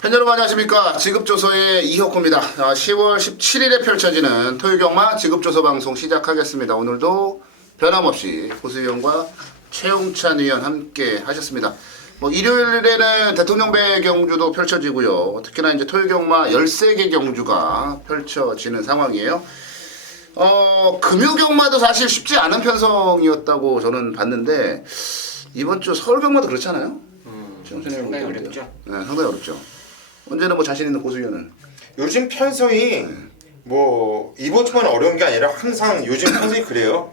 팬 여러분 안녕하십니까. 지급조서의 이혁호입니다. 10월 17일에 펼쳐지는 토요경마 지급조서 방송 시작하겠습니다. 오늘도 변함없이 고수위원과 최용찬 위원 함께 하셨습니다. 일요일에는 대통령배 경주도 펼쳐지고요. 특히나 이제 토요경마 13개 경주가 펼쳐지는 상황이에요. 금요경마도 사실 쉽지 않은 편성이었다고 저는 봤는데 이번 주 서울경마도 그렇잖아요. 상당히 어렵죠. 네, 상당히 어렵죠. 언제나 자신 있는 고수위원은 요즘 편성이 이번 주만 어려운 게 아니라 항상 요즘 편성이 그래요.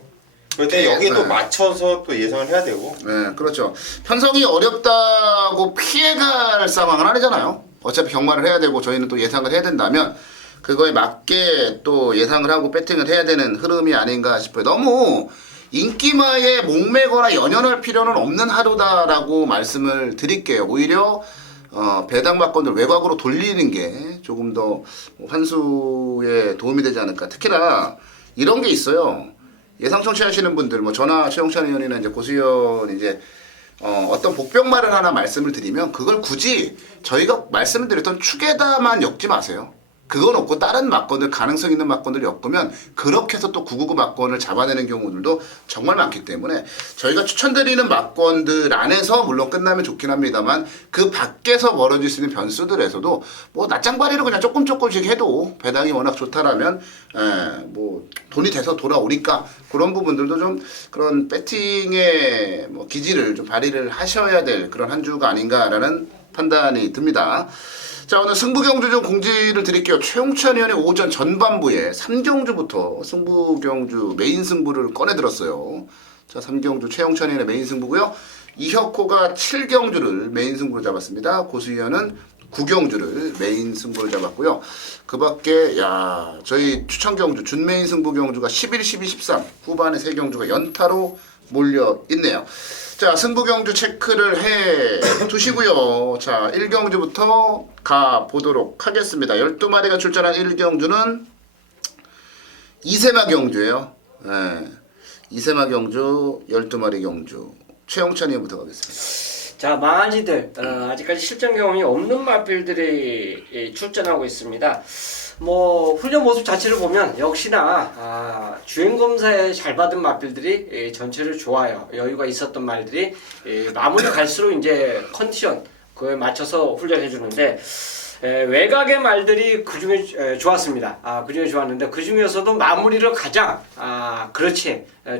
그럴 때 여기에 또 맞춰서 또 예상을 해야 되고. 네, 그렇죠. 편성이 어렵다고 피해갈 상황은 아니잖아요. 어차피 경마를 해야 되고 저희는 또 예상을 해야 된다면 그거에 맞게 또 예상을 하고 배팅을 해야 되는 흐름이 아닌가 싶어요. 너무 인기마에 목매거나 연연할 필요는 없는 하루다라고 말씀을 드릴게요. 오히려 배당 막건을 외곽으로 돌리는 게 조금 더 환수에 도움이 되지 않을까. 특히나 이런 게 있어요. 예상 청취하시는 분들, 저나 최용찬 의원이나 이제 고수위원 어떤 복병말을 하나 말씀을 드리면 그걸 굳이 저희가 말씀을 드렸던 축에다만 엮지 마세요. 그건 없고 다른 막건들, 가능성 있는 막건들 엮으면 그렇게 해서 또 999 막건을 잡아내는 경우들도 정말 많기 때문에 저희가 추천드리는 막건들 안에서 물론 끝나면 좋긴 합니다만 그 밖에서 벌어질 수 있는 변수들에서도 낯장바리로 그냥 조금씩 해도 배당이 워낙 좋다라면 돈이 돼서 돌아오니까 그런 부분들도 좀 그런 배팅의 기질을 좀 발휘를 하셔야 될 그런 한 주가 아닌가라는 판단이 듭니다. 자, 오늘 승부경주 좀 공지를 드릴게요. 최용찬 의원이 오전 전반부에 3경주부터 승부경주 메인 승부를 꺼내들었어요. 자, 3경주 최용찬 의원의 메인 승부고요. 이혁호가 7경주를 메인 승부로 잡았습니다. 고수위원은 9경주를 메인 승부를 잡았고요. 그 밖에 저희 추천경주 준메인 승부경주가 11, 12, 13 후반에 3경주가 연타로 몰려 있네요. 자, 승부경주 체크를 해 두시고요. 자, 1경주부터 가보도록 하겠습니다. 12마리가 출전한 1경주는 이세마 경주예요. 네. 이세마 경주 12마리 경주. 최용찬 의원부터 가겠습니다. 자, 망아지들 아직까지 실전 경험이 없는 마필들이 출전하고 있습니다. 훈련 모습 자체를 보면 역시나 주행 검사에 잘 받은 마필들이 전체를 좋아요. 여유가 있었던 말들이 마무리 갈수록 이제 컨디션 그에 맞춰서 훈련해 주는데 외곽의 말들이 그 중에 좋았습니다. 그 중에 좋았는데 그 중에서도 마무리를 가장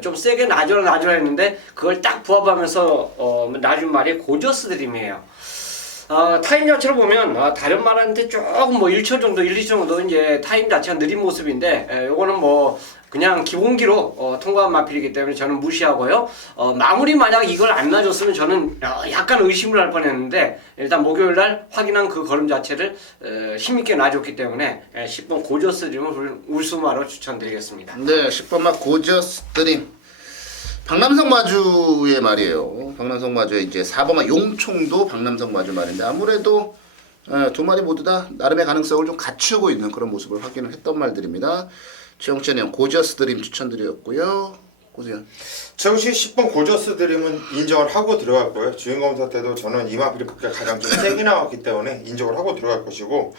좀 세게 놔줘라 했는데 그걸 딱 부합하면서 놔준 말이 고저스 드림이에요. 타임 자체로 보면 다른 말한테 조금 1초 정도, 1, 2초 정도 이제 타임 자체가 느린 모습인데 요거는 그냥 기본기로 통과한 마필이기 때문에 저는 무시하고요. 마무리 만약 이걸 안 놔줬으면 저는 약간 의심을 할 뻔했는데 일단 목요일날 확인한 그 걸음 자체를 힘있게 놔줬기 때문에 10번 고저스 드림을 울수마로 추천드리겠습니다. 네, 10번마 고저스 드림. 박남성 마주의 말이에요. 박남성 마주의 이제 4번마 용총도 박남성 마주 말인데 아무래도 두 마리 모두 다 나름의 가능성을 좀 갖추고 있는 그런 모습을 확인을 했던 말들입니다. 최용찬 형 고저스 드림 추천드렸고요. 고수현. 저 역시 10번 고저스 드림은 인정을 하고 들어갈 거예요. 주행검사 때도 저는 이 마필이 가장 좀 세게 나왔기 때문에 인정을 하고 들어갈 것이고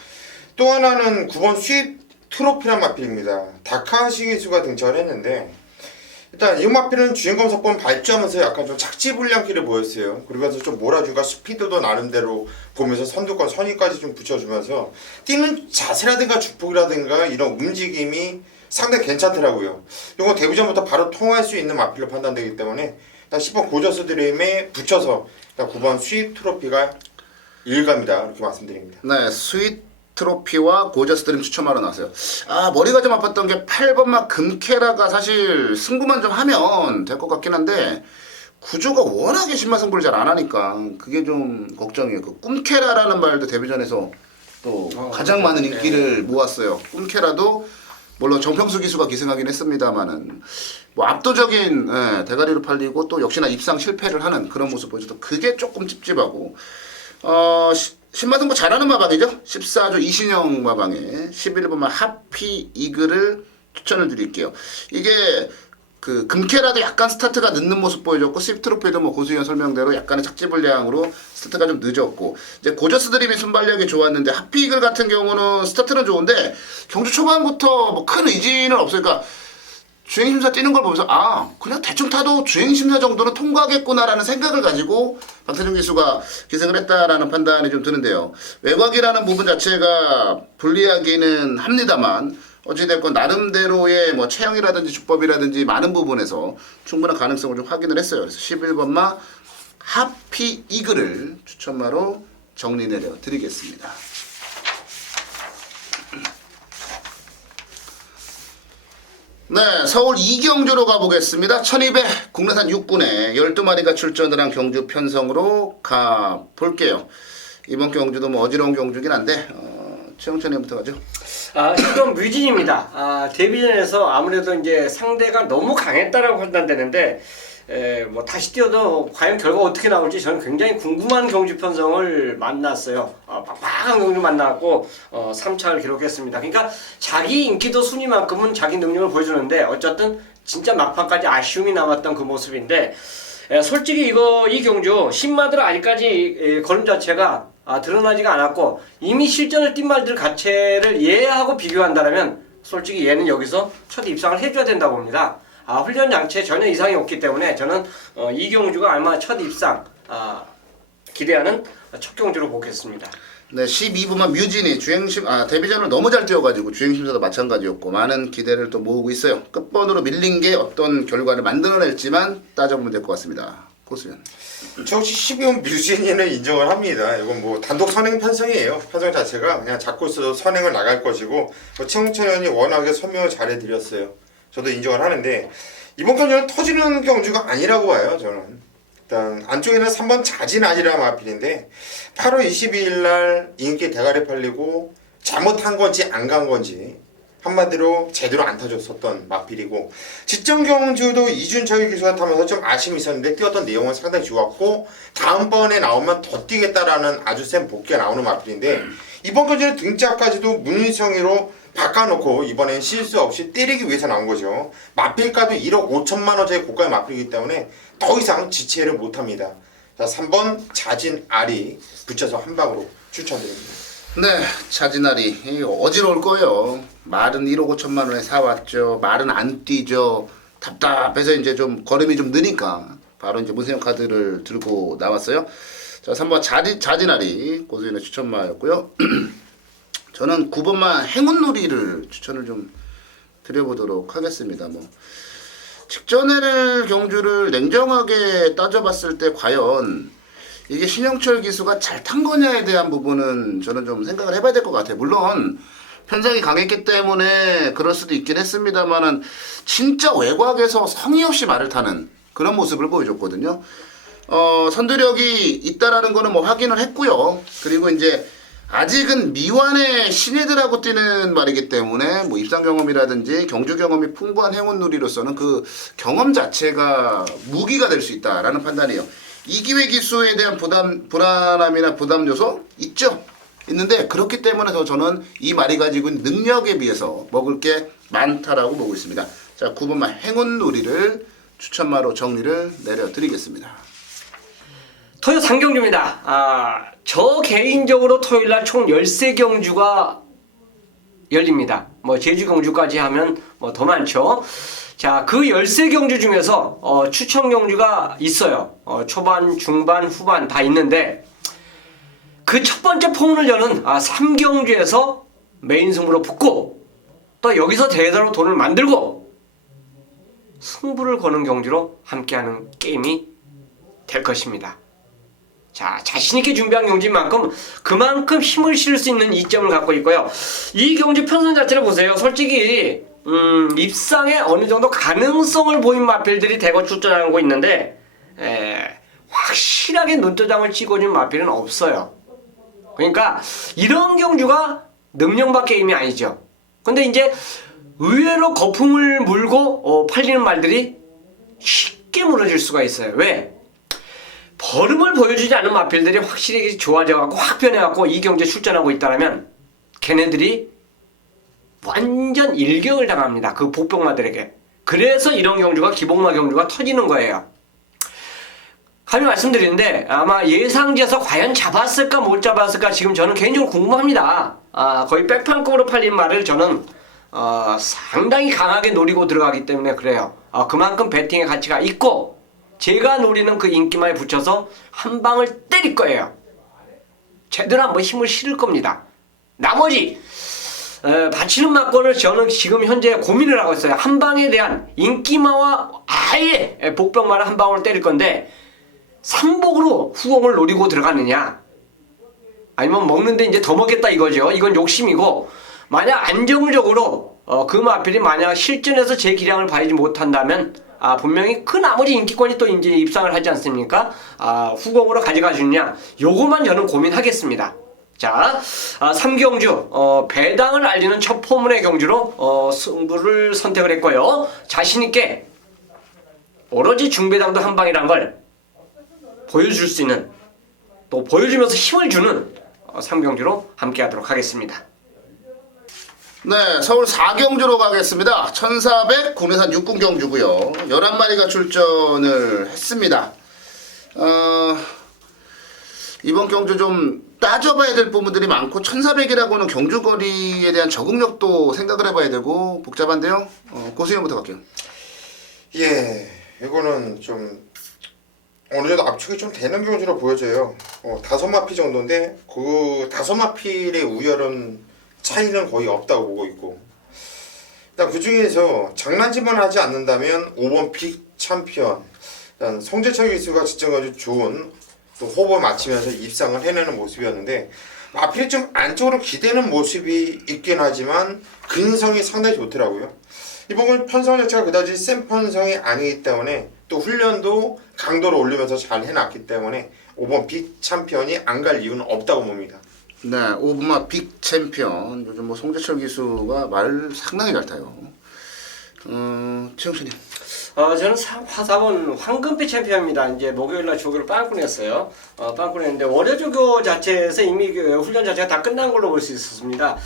또 하나는 9번 수입 트로피란 마필입니다. 다카시기수가 등장을 했는데 일단 이 마필은 주행검사권 발주하면서 약간 좀 착지불량기를 보였어요. 그러면서 좀 몰아주가 스피드도 나름대로 보면서 선두권 선의까지 좀 붙여주면서 뛰는 자세라든가 주폭이라든가 이런 움직임이 상당히 괜찮더라고요. 이건 데뷔전부터 바로 통할 수 있는 마필로 판단되기 때문에 일단 10번 고저스 드림에 붙여서 일단 9번 스윗 트로피가 일갑니다. 이렇게 말씀드립니다. 네, 스윗 트로피와 고저스 드림 추천하러 나왔어요. 머리가 좀 아팠던 게 8번마 금케라가 사실 승부만 좀 하면 될 것 같긴 한데 구조가 워낙에 신마 승부를 잘 안 하니까 그게 좀 걱정이에요. 그 꿈케라라는 말도 데뷔전에서 또 가장 많은 인기를 모았어요. 꿈케라도 물론 정평수 기수가 기승하긴 했습니다만은 압도적인 대가리로 팔리고 또 역시나 입상 실패를 하는 그런 모습 보여줘서 그게 조금 찝찝하고 신마승부 잘하는 마방이죠. 14조 이신영 마방에 11번마 하피 이글을 추천을 드릴게요. 이게 그 금캐라도 약간 스타트가 늦는 모습 보여줬고 스위프트로피도 뭐 고수현 설명대로 약간의 착지불량으로 스타트가 좀 늦었고 이제 고저스 드림이 순발력이 좋았는데 하피이글 같은 경우는 스타트는 좋은데 경주 초반부터 뭐 큰 의지는 없으니까 주행심사 뛰는 걸 보면서 아 그냥 대충 타도 주행심사 정도는 통과하겠구나라는 생각을 가지고 박태준 기수가 기승을 했다라는 판단이 좀 드는데요. 외곽이라는 부분 자체가 불리하기는 합니다만 어찌됐건 나름대로의 뭐 체형이라든지 주법이라든지 많은 부분에서 충분한 가능성을 좀 확인을 했어요. 그래서 11번마 하피 이글을 추천마로 정리 내려 드리겠습니다. 네, 서울 이경주로 가보겠습니다. 1200 국내산 6군에 12마리가 출전을 한 경주 편성으로 가볼게요. 이번 경주도 뭐 어지러운 경주긴 한데 최영천이부터 가죠. 실전 뮤진입니다. 데뷔전에서 아무래도 이제 상대가 너무 강했다라고 판단되는데 뭐 다시 뛰어도 과연 결과 어떻게 나올지 저는 굉장히 궁금한 경주 편성을 만났어요. 빡빡한 경주 만났고 3차를 기록했습니다. 그러니까 자기 인기도 순위만큼은 자기 능력을 보여주는데 어쨌든 진짜 막판까지 아쉬움이 남았던 그 모습인데 솔직히 이 경주 신마들 아직까지 걸음 자체가 드러나지가 않았고 이미 실전을 뛴 말들 자체를 얘하고 비교한다면 솔직히 얘는 여기서 첫 입상을 해줘야 된다고 봅니다. 훈련 장치에 전혀 이상이 없기 때문에 저는 이경주가 아마 첫 입상 기대하는 첫 경주로 보겠습니다. 네, 12부만 뮤진이 데뷔전을 너무 잘 뛰어가지고 주행심사도 마찬가지였고 많은 기대를 또 모으고 있어요. 끝번으로 밀린 게 어떤 결과를 만들어낼지만 따져보면 될 것 같습니다. 고수현. 저 혹시 12번 뮤진이는 인정을 합니다. 이건 뭐 단독 선행 편성이에요. 편성 자체가 그냥 잡고 있어도 선행을 나갈 것이고 최홍천 의원이 워낙에 설명을 잘해드렸어요. 저도 인정을 하는데 이번 경주는 터지는 경주가 아니라고 봐요. 저는 일단 안쪽에는 3번 자진아니라는 마필인데 8월 22일 날 인기 대가리 팔리고 잘못한 건지 안 간 건지 한마디로 제대로 안 타줬었던 마필이고 직전 경주도 이준철 기수가 타면서 좀 아쉬움이 있었는데 뛰었던 내용은 상당히 좋았고 다음번에 나오면 더 뛰겠다라는 아주 센 복귀가 나오는 마필인데 이번 경주는 등짝까지도 문희성이로 바꿔놓고 이번엔 실수 없이 때리기 위해서 나온 거죠. 마필가도 1억 5천만 원짜리 고가의 마필이기 때문에 더 이상 지체를 못합니다. 자, 3번 자진아리 붙여서 한 방으로 추천드립니다. 네, 자진아리 어지러울 거예요. 말은 1억 5천만 원에 사왔죠. 말은 안 뛰죠. 답답해서 이제 좀 걸음이 좀 느니까 바로 이제 문세영 카드를 들고 나왔어요. 자, 3번 자진아리 고수인의 추천마였고요. 저는 9번만 행운놀이를 추천을 좀 드려보도록 하겠습니다. 뭐 직전에를 경주를 냉정하게 따져봤을 때 과연 이게 신영철 기수가 잘 탄 거냐에 대한 부분은 저는 좀 생각을 해봐야 될 것 같아요. 물론 편성이 강했기 때문에 그럴 수도 있긴 했습니다만은 진짜 외곽에서 성의 없이 말을 타는 그런 모습을 보여줬거든요. 선두력이 있다라는 거는 뭐 확인을 했고요. 그리고 이제 아직은 미완의 신예들하고 뛰는 말이기 때문에 뭐 입상 경험이라든지 경주 경험이 풍부한 행운놀이로서는 그 경험 자체가 무기가 될 수 있다라는 판단이에요. 이기회 기수에 대한 불안함이나 부담 요소 있죠. 있는데 그렇기 때문에 더 저는 이 말이 가지고 있는 능력에 비해서 먹을 게 많다라고 보고 있습니다. 자, 9번만 행운놀이를 추천마로 정리를 내려드리겠습니다. 토요 3경주입니다. 저 개인적으로 토요일날 총 13경주가 열립니다. 뭐 제주 경주까지 하면 뭐 더 많죠. 자, 그 13경주 중에서 추천 경주가 있어요. 초반, 중반, 후반 다 있는데 그 첫 번째 포문을 여는 3경주에서 메인 승부로 붙고 또 여기서 대대로 돈을 만들고 승부를 거는 경주로 함께하는 게임이 될 것입니다. 자, 자신있게 준비한 경주인 만큼 그만큼 힘을 실을 수 있는 이점을 갖고 있고요. 이 경주 편성 자체를 보세요. 솔직히 입상에 어느 정도 가능성을 보인 마필들이 대거 출전하고 있는데 확실하게 눈도장을 찍어준 마필은 없어요. 그러니까 이런 경주가 능력박 게임이 아니죠. 근데 이제 의외로 거품을 물고 팔리는 말들이 쉽게 무너질 수가 있어요. 왜? 버름을 보여주지 않는 마필들이 확실히 좋아져갖고 확 변해갖고 이 경주에 출전하고 있다면 걔네들이 완전 일격을 당합니다. 그 복병마들에게. 그래서 이런 경주가 기복마 경주가 터지는 거예요. 감히 말씀드리는데 아마 예상지에서 과연 잡았을까 못 잡았을까 지금 저는 개인적으로 궁금합니다. 거의 백판급으로 팔린 말을 저는 상당히 강하게 노리고 들어가기 때문에 그래요. 그만큼 배팅의 가치가 있고 제가 노리는 그 인기말에 붙여서 한 방을 때릴 거예요. 제대로 한번 힘을 실을 겁니다. 나머지 바치는 막권을 저는 지금 현재 고민을 하고 있어요. 한 방에 대한 인기마와 아예 복병마를 한 방으로 때릴 건데 상복으로 후공을 노리고 들어가느냐 아니면 먹는데 이제 더 먹겠다 이거죠. 이건 욕심이고 만약 안정적으로 그 마필이 만약 실전에서 제 기량을 발휘하지 못한다면 분명히 그 나머지 인기권이 또 이제 입상을 하지 않습니까? 후공으로 가져가 주느냐 요거만 저는 고민하겠습니다. 자, 3경주 배당을 알리는 첫 포문의 경주로 승부를 선택을 했고요. 자신있게 오로지 중배당도 한 방이란 걸 보여줄 수 있는 또 보여주면서 힘을 주는 3경주로 함께 하도록 하겠습니다. 네, 서울 4경주로 가겠습니다. 1400 국내산 육군 경주고요. 11마리가 출전을 했습니다. 이번 경주 좀 따져봐야 될 부분들이 많고 1400이라고는 경주거리에 대한 적응력도 생각을 해봐야 되고 복잡한데요. 고수형부터 갈게요. 예, 이거는 좀 어느 정도 압축이 좀 되는 경주로 보여져요. 5마필 정도인데 그 5마필의 우열은 차이는 거의 없다고 보고 있고 일단 그 중에서 장난질만 하지 않는다면 5번 빅 챔피언 일단 송재철 기수가 지정까지 좋은 또 호흡을 맞추면서 입상을 해내는 모습이었는데 마필이 좀 안쪽으로 기대는 모습이 있긴 하지만 근성이 상당히 좋더라고요. 이번 편성 자체가 그다지 센 편성이 아니기 때문에 또 훈련도 강도를 올리면서 잘 해놨기 때문에 5번 빅 챔피언이 안 갈 이유는 없다고 봅니다. 네, 5번마 빅 챔피언. 요즘 뭐 송재철 기수가 말 상당히 잘 타요. 최영수님. 저는 4번 황금빛 챔피언입니다. 이제 목요일날 조교를 빵꾸냈어요. 빵꾸냈는데 월요 조교 자체에서 이미 그 훈련 자체가 다 끝난 걸로 볼 수 있었습니다.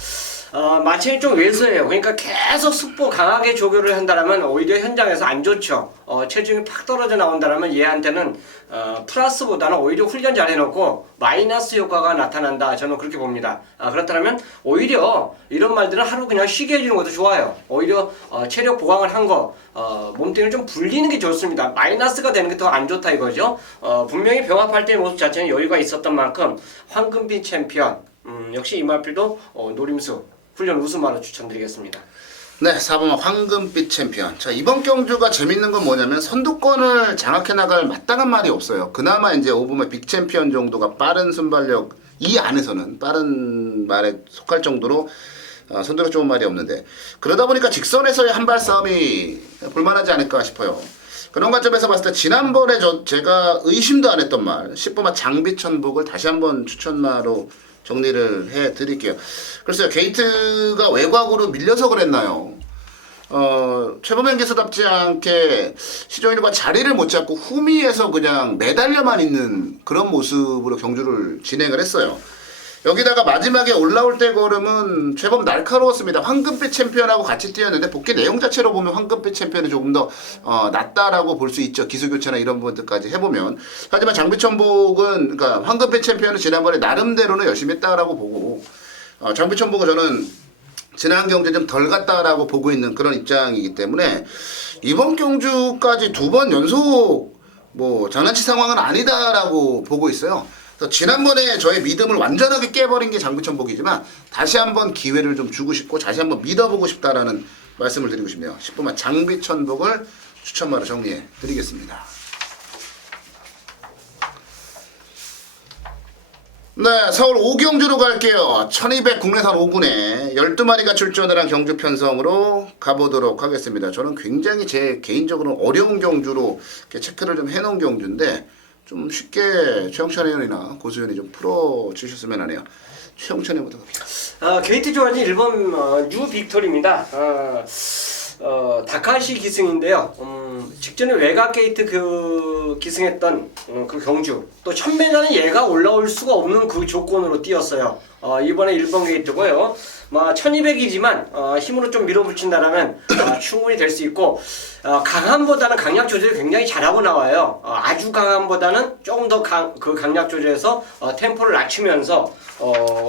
마침이 좀 왜소해요. 그러니까 계속 숙보 강하게 조교를 한다면 오히려 현장에서 안 좋죠. 체중이 팍 떨어져 나온다면 얘한테는 플러스보다는 오히려 훈련 잘 해놓고 마이너스 효과가 나타난다. 저는 그렇게 봅니다. 그렇다면 오히려 이런 말들은 하루 그냥 쉬게 해주는 것도 좋아요. 오히려 체력 보강을 한 거, 몸뚱이를 좀 불리는 게 좋습니다. 마이너스가 되는 게 더 안 좋다 이거죠. 분명히 병합할 때의 모습 자체는 여유가 있었던 만큼 황금빛 챔피언, 역시 이마필도 노림수 훈련 우승마로 추천드리겠습니다. 네, 4번 황금빛 챔피언. 자, 이번 경주가 재밌는 건 뭐냐면 선두권을 장악해 나갈 마땅한 말이 없어요. 그나마 이제 5번의 빅 챔피언 정도가 빠른 순발력 이 안에서는 빠른 말에 속할 정도로 선두력 좋은 말이 없는데 그러다 보니까 직선에서의 한발 싸움이 볼만하지 않을까 싶어요. 그런 관점에서 봤을 때 지난번에 제가 의심도 안 했던 말 10번마 장비천복을 다시 한번 추천마로 정리를 해드릴게요. 글쎄요, 게이트가 외곽으로 밀려서 그랬나요? 최범현 기수답지 않게 시종일과 자리를 못 잡고 후미에서 그냥 매달려만 있는 그런 모습으로 경주를 진행을 했어요. 여기다가 마지막에 올라올 때 걸음은 제법 날카로웠습니다. 황금빛 챔피언하고 같이 뛰었는데 복귀 내용 자체로 보면 황금빛 챔피언이 조금 더 낫다라고 볼 수 있죠. 기술교체나 이런 부분들까지 해보면. 하지만 장비천복은 그러니까 황금빛 챔피언은 지난번에 나름대로는 열심히 했다라고 보고 장비천복은 저는 지난 경주에 좀 덜 갔다라고 보고 있는 그런 입장이기 때문에 이번 경주까지 2번 연속 뭐 장난치 상황은 아니다라고 보고 있어요. 지난번에 저의 믿음을 완전하게 깨버린 게 장비천복이지만 다시 한번 기회를 좀 주고 싶고 다시 한번 믿어보고 싶다라는 말씀을 드리고 싶네요. 10분만 장비천복을 추천마로 정리해 드리겠습니다. 네, 서울 5경주로 갈게요. 1200 국내산 5군에 12마리가 출전을 한 경주 편성으로 가보도록 하겠습니다. 저는 굉장히 제 개인적으로 어려운 경주로 이렇게 체크를 좀 해놓은 경주인데 좀 쉽게 최영찬 의원이나 고수현이 좀 풀어주셨으면 하네요. 최영찬 의원부터 갑니다. 게이트 조안이 1번 뉴 빅토리입니다. 다카시 기승인데요. 직전에 외곽 게이트 기승했던 그 경주 또 천배나는 얘가 올라올 수가 없는 그 조건으로 뛰었어요. 이번에 1번 게이트고요. 1200이지만 힘으로 좀 밀어붙인다라면 충분히 될 수 있고 강함보다는 강약 조절을 굉장히 잘하고 나와요. 아주 강함보다는 조금 더 그 강약 조절해서 템포를 낮추면서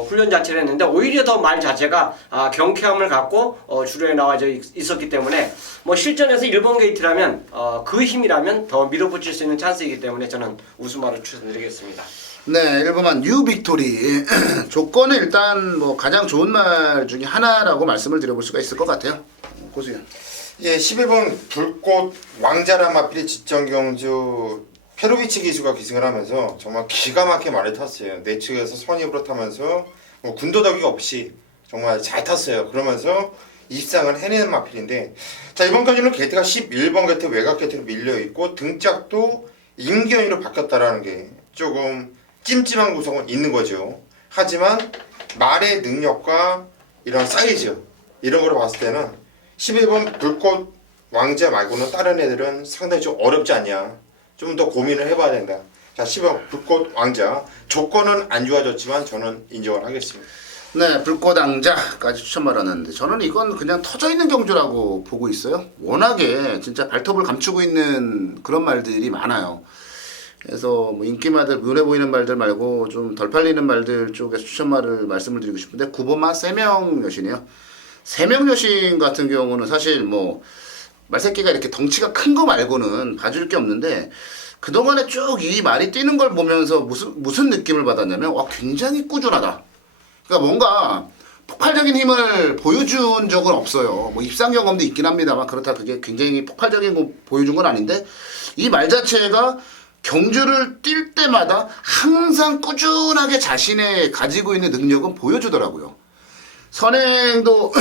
훈련 자체를 했는데 오히려 더 말 자체가 경쾌함을 갖고 주로에 나와져 있었기 때문에 뭐 실전에서 1번 게이트라면 그 힘이라면 더 밀어붙일 수 있는 찬스이기 때문에 저는 우승마를 추천드리겠습니다. 네, 일본만 뉴 빅토리. 조건은 일단 뭐 가장 좋은 말 중에 하나라고 말씀을 드려볼 수가 있을 것 같아요. 고수현. 예, 11번 불꽃 왕자란 마필이 직전경주 페로비치 기수가 기승을 하면서 정말 기가 막히게 말을 탔어요. 내측에서 선입으로 타면서 뭐 군더더기 없이 정말 잘 탔어요. 그러면서 입상을 해내는 마필인데, 자, 이번 경주는 게이트가 11번 게이트 외곽 게이트로 밀려있고 등짝도 임기현이로 바뀌었다라는 게 조금 찜찜한 구성은 있는 거죠. 하지만 말의 능력과 이런 사이즈 이런 거로 봤을 때는 11번 불꽃 왕자 말고는 다른 애들은 상당히 좀 어렵지 않냐. 좀 더 고민을 해봐야 된다. 자, 10번 불꽃 왕자. 조건은 안 좋아졌지만 저는 인정을 하겠습니다. 네, 불꽃 왕자까지 추천 받았는데 저는 이건 그냥 터져있는 경주라고 보고 있어요. 워낙에 진짜 발톱을 감추고 있는 그런 말들이 많아요. 그래서 뭐 인기말들, 눈에 보이는 말들 말고 좀 덜 팔리는 말들 쪽에서 추천말을 말씀을 드리고 싶은데 9번만 세명 여신이요. 세명 여신 같은 경우는 사실 뭐 말새끼가 이렇게 덩치가 큰 거 말고는 봐줄 게 없는데 그동안에 쭉 이 말이 뛰는 걸 보면서 무슨 느낌을 받았냐면 와 굉장히 꾸준하다. 그러니까 뭔가 폭발적인 힘을 보여준 적은 없어요. 뭐 입상 경험도 있긴 합니다만 그렇다 그게 굉장히 폭발적인 거 보여준 건 아닌데 이 말 자체가 경주를 뛸 때마다 항상 꾸준하게 자신의 가지고 있는 능력은 보여주더라고요. 선행도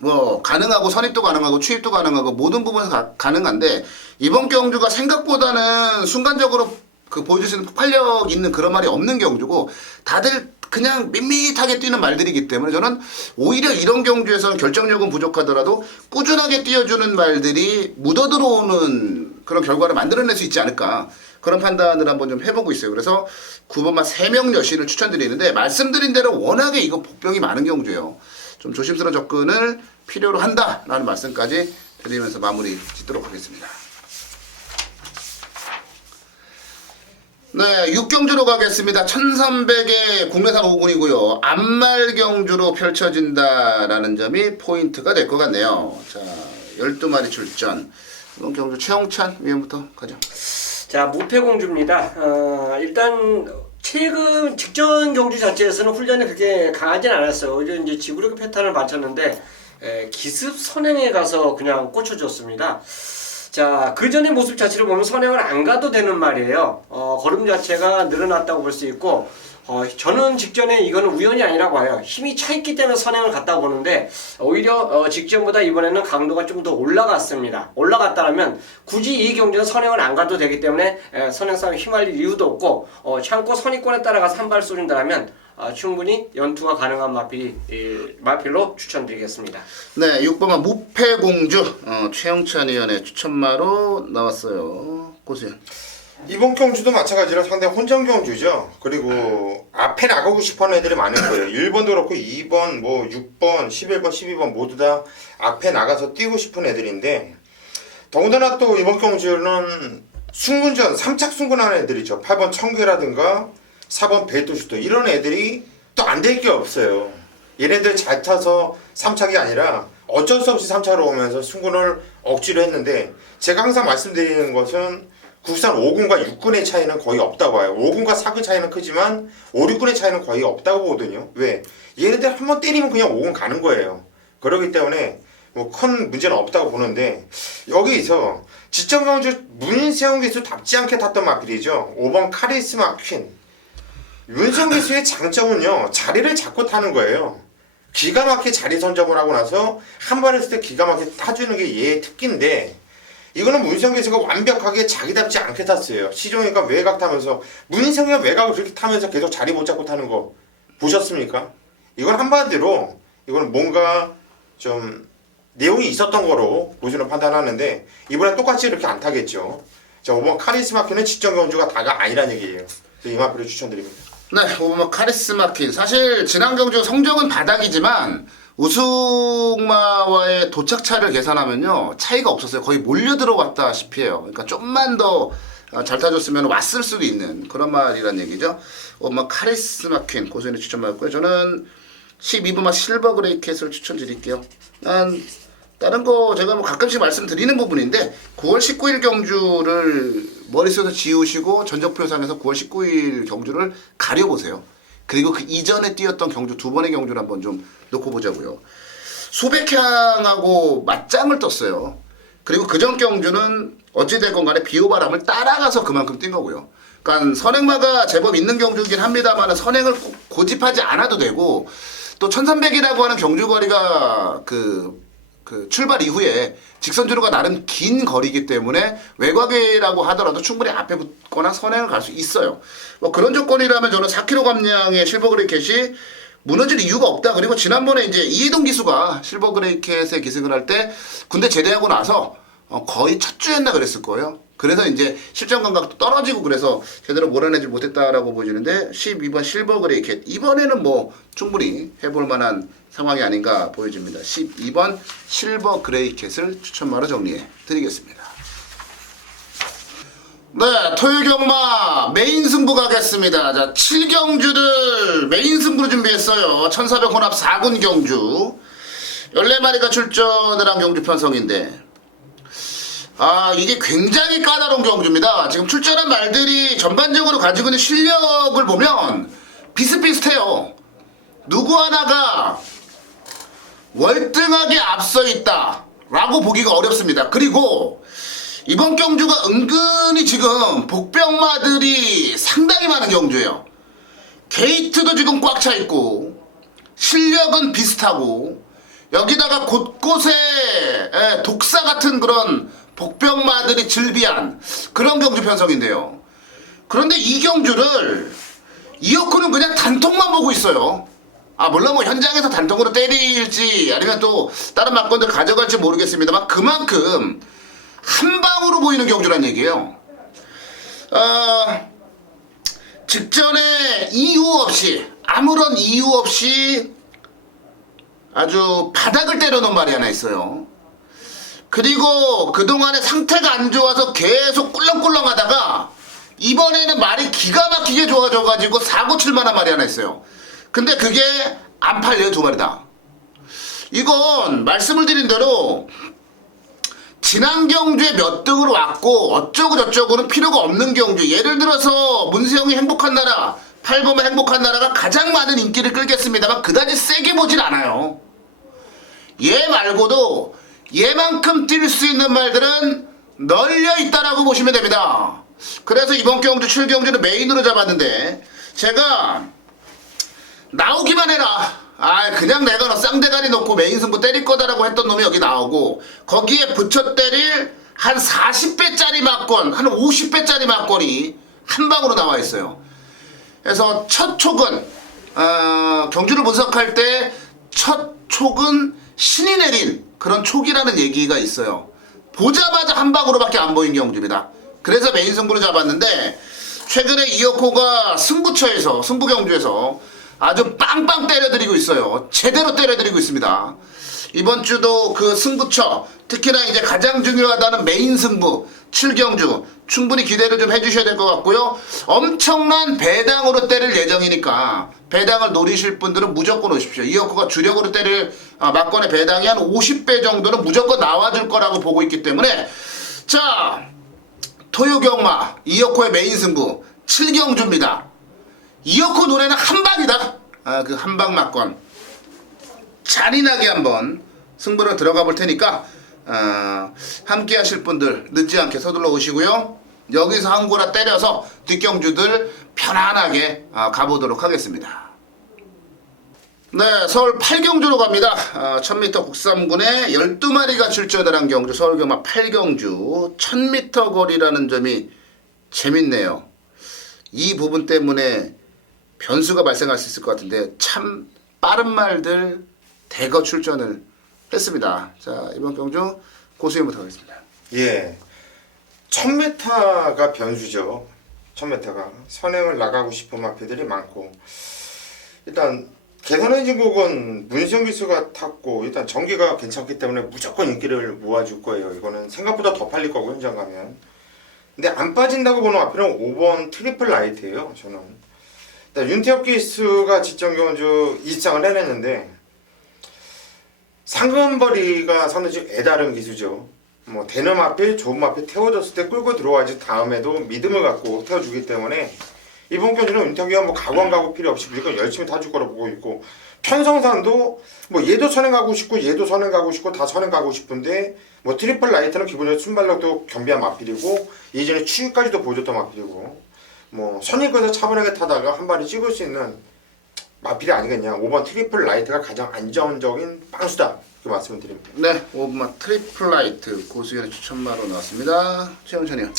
뭐 가능하고 선입도 가능하고 추입도 가능하고 모든 부분에서 가능한데 이번 경주가 생각보다는 순간적으로 그 보여줄 수 있는 폭발력 있는 그런 말이 없는 경주고 다들 그냥 밋밋하게 뛰는 말들이기 때문에 저는 오히려 이런 경주에서는 결정력은 부족하더라도 꾸준하게 뛰어주는 말들이 묻어들어오는 그런 결과를 만들어낼 수 있지 않을까 그런 판단을 한번 좀 해보고 있어요. 그래서 9번만 3명 여신을 추천드리는데 말씀드린 대로 워낙에 이거 복병이 많은 경주예요. 좀 조심스러운 접근을 필요로 한다라는 말씀까지 드리면서 마무리 짓도록 하겠습니다. 네, 6경주로 가겠습니다. 1300의 국내산 5군이고요. 암말 경주로 펼쳐진다라는 점이 포인트가 될 것 같네요. 자, 12마리 출전. 이번 경주 최홍찬 위원부터 가죠. 자, 무패공주입니다. 일단 최근 직전 경주 자체에서는 훈련이 그렇게 강하진 않았어요. 오히려 이제 지구력 패턴을 맞췄는데 기습 선행에 가서 그냥 꽂혀줬습니다. 자, 그 전의 모습 자체를 보면 선행을 안 가도 되는 말이에요. 걸음 자체가 늘어났다고 볼 수 있고, 저는 직전에 이거는 우연이 아니라고 봐요. 힘이 차있기 때문에 선행을 갔다 보는데, 오히려 직전보다 이번에는 강도가 좀 더 올라갔습니다. 올라갔다면 굳이 이 경주는 선행을 안 가도 되기 때문에 선행 싸움에 휘말릴 이유도 없고, 참고 선입권에 따라가서 한 발 쏘린다면 충분히 연투가 가능한 마필로 추천드리겠습니다. 네, 6번만 무패공주 최영찬 의원의 추천마로 나왔어요. 고수현. 이번 경주도 마찬가지로 상당히 혼전 경주죠. 그리고 앞에 나가고 싶어하는 애들이 많은 거예요. 1번도 그렇고 2번, 뭐 6번, 11번, 12번 모두 다 앞에 나가서 뛰고 싶은 애들인데 더군다나 또 이번 경주는 순군전 3착 순군하는 애들이죠. 8번 청계라든가 4번 베이토슈터 이런 애들이 또 안 될 게 없어요. 얘네들 잘 타서 3착이 아니라 어쩔 수 없이 3착으로 오면서 순군을 억지로 했는데 제가 항상 말씀드리는 것은 국산 5군과 6군의 차이는 거의 없다고 봐요. 5군과 4군 차이는 크지만 5, 6군의 차이는 거의 없다고 보거든요. 왜? 얘네들 한번 때리면 그냥 5군 가는 거예요. 그렇기 때문에 뭐 큰 문제는 없다고 보는데 여기서 지점 경주 문세영 기수답지 않게 탔던 마필이죠. 5번 카리스마 퀸. 문세영 기수의 장점은요. 자리를 잡고 타는 거예요. 기가 막히게 자리 선점을 하고 나서 한 발 했을 때 기가 막히게 타주는 게 얘의 특기인데 이거는 문세영 기수가 완벽하게 자기답지 않게 탔어요. 시종이가 외곽 타면서 문세영이가 외곽을 그렇게 타면서 계속 자리 못 잡고 타는 거 보셨습니까? 이건 한마디로 이거는 뭔가 좀 내용이 있었던 거로 고수는 판단하는데 이번엔 똑같이 이렇게 안 타겠죠. 자, 5번 카리스마 퀸은 직전 경주가 다가 아니란 얘기예요. 그래서 이 마필을 추천드립니다. 네, 5번 카리스마 퀸. 사실 지난 경주 성적은 바닥이지만 우승마와의 도착차를 계산하면요 차이가 없었어요. 거의 몰려 들어왔다시피 해요. 그러니까 좀만 더 잘 타줬으면 왔을 수도 있는 그런 말이란 얘기죠. 카리스마 퀸 고수인의 추천받았고요. 저는 12번마 실버 그레이 캣을 추천드릴게요. 다른 거 제가 뭐 가끔씩 말씀드리는 부분인데 9월 19일 경주를 머릿속에서 지우시고 전적표상에서 9월 19일 경주를 가려보세요. 그리고 그 이전에 뛰었던 경주 두 번의 경주를 한번 좀 놓고 보자고요. 수백향하고 맞짱을 떴어요. 그리고 그전 경주는 어찌됐건 간에 비오바람을 따라가서 그만큼 뛴 거고요. 그러니까 선행마가 제법 있는 경주이긴 합니다만 선행을 고집하지 않아도 되고 또 1300이라고 하는 경주거리가 그 출발 이후에 직선주로가 나름 긴 거리이기 때문에 외곽이라고 하더라도 충분히 앞에 붙거나 선행을 갈 수 있어요. 뭐 그런 조건이라면 저는 4kg 감량의 실버그레이캣이 무너질 이유가 없다. 그리고 지난번에 이제 이해동 기수가 실버그레이캣에 기승을 할 때 군대 제대하고 나서 거의 첫 주였나 그랬을 거예요. 그래서 이제 실전 감각도 떨어지고 그래서 제대로 몰아내지 못했다라고 보여지는데 12번 실버그레이캣 이번에는 뭐 충분히 해볼 만한 상황이 아닌가 보여집니다. 12번 실버그레이캣을 추천마로 정리해 드리겠습니다. 네, 토요경마 메인 승부 가겠습니다. 자, 7경주를 메인 승부로 준비했어요. 1400 혼합 4군 경주 14마리가 출전을 한 경주 편성인데 이게 굉장히 까다로운 경주입니다. 지금 출전한 말들이 전반적으로 가지고 있는 실력을 보면 비슷비슷해요. 누구 하나가 월등하게 앞서 있다 라고 보기가 어렵습니다. 그리고 이번 경주가 은근히 지금 복병마들이 상당히 많은 경주예요. 게이트도 지금 꽉 차 있고 실력은 비슷하고 여기다가 곳곳에 독사 같은 그런 복병마들이 즐비한 그런 경주 편성인데요. 그런데 이 경주를 이어코는 그냥 단통만 보고 있어요. 물론 뭐 현장에서 단통으로 때릴지 아니면 또 다른 막건들 가져갈지 모르겠습니다만 그만큼 한 방으로 보이는 경주란 얘기예요. 직전에 이유 없이 아무런 이유 없이 아주 바닥을 때려놓은 말이 하나 있어요. 그리고 그동안에 상태가 안 좋아서 계속 꿀렁꿀렁 하다가 이번에는 말이 기가 막히게 좋아져가지고 사고 칠 만한 말이 하나 있어요. 근데 그게 안 팔려요. 두 마리다. 이건 말씀을 드린 대로 지난 경주에 몇 등으로 왔고 어쩌고 저쩌고는 필요가 없는 경주. 예를 들어서 문세영이 행복한 나라 8범의 행복한 나라가 가장 많은 인기를 끌겠습니다만 그다지 세게 보진 않아요. 얘 말고도 얘만큼 뛸 수 있는 말들은 널려 있다라고 보시면 됩니다. 그래서 이번 경주 7경주는 메인으로 잡았는데 제가 나오기만 해라. 그냥 내가 쌍대가리 놓고 메인 승부 때릴 거다라고 했던 놈이 여기 나오고 거기에 붙여 때릴 한 40배짜리 막권, 한 50배짜리 막권이 한 방으로 나와 있어요. 그래서 첫 촉은 경주를 분석할 때 첫 촉은 신이 내린 그런 촉이라는 얘기가 있어요. 보자마자 한 방으로밖에 안 보인 경주입니다. 그래서 메인 승부를 잡았는데 최근에 이어코가 승부처에서 승부경주에서 아주 빵빵 때려드리고 있어요. 제대로 때려드리고 있습니다. 이번 주도 그 승부처 특히나 이제 가장 중요하다는 메인 승부 7경주 충분히 기대를 좀 해주셔야 될 것 같고요. 엄청난 배당으로 때릴 예정이니까 배당을 노리실 분들은 무조건 오십시오. 이어코가 주력으로 때릴 막권의 배당이 한 50배 정도는 무조건 나와줄 거라고 보고 있기 때문에 자 토요경마 이어코의 메인 승부 7경주입니다. 이어코 노래는 한방이다. 그 한방 막권 잔인하게 한번 승부를 들어가 볼 테니까 함께 하실 분들 늦지 않게 서둘러 오시고요. 여기서 한 고라 때려서 뒷경주들 편안하게 가보도록 하겠습니다. 네, 서울 8경주로 갑니다. 1000m 국삼군에 12마리가 출전을 한 경주 서울경마 8경주 1000m 거리라는 점이 재밌네요. 이 부분 때문에 변수가 발생할 수 있을 것 같은데 참 빠른 말들 대거 출전을 했습니다. 자, 이번 경주 고수님부터 하겠습니다. 예, 1000m가 변수죠. 1000m가 선행을 나가고 싶은 마피들이 많고 일단 개선의 진국은 문시영 기수가 탔고 일단 전기가 괜찮기 때문에 무조건 인기를 모아줄 거예요. 이거는 생각보다 더 팔릴 거고 현장 가면. 근데 안 빠진다고 보는 마필은 5번 트리플 라이트예요. 저는. 일단 윤태혁 기수가 직전 경주 2장을 해냈는데 상금벌이가 상당히 좀 애다른 기수죠. 뭐 되는 마필, 좋은 마필 태워줬을 때 끌고 들어와야지 다음에도 믿음을 갖고 태워주기 때문에 이번 경주는 윤태혁이가 뭐 가관 가고 필요 없이 무조건 열심히 타줄 거라 보고 있고 편성산도 뭐 얘도 선행 가고 싶고 얘도 선행 가고 싶고 다 선행 가고 싶은데 뭐 트리플 라이트는 기본적으로 순발력도 겸비한 마필이고 예전에 추위까지도 보여줬던 마필이고 뭐 선임권에서 차분하게 타다가 한 발이 찍을 수 있는 마필이 아니겠냐. 5번 트리플 라이트가 가장 안정적인 빵수다 이렇게 말씀을 드립니다. 네, 5번 트리플 라이트 고수연의 추천마로 나왔습니다. 최영찬이요.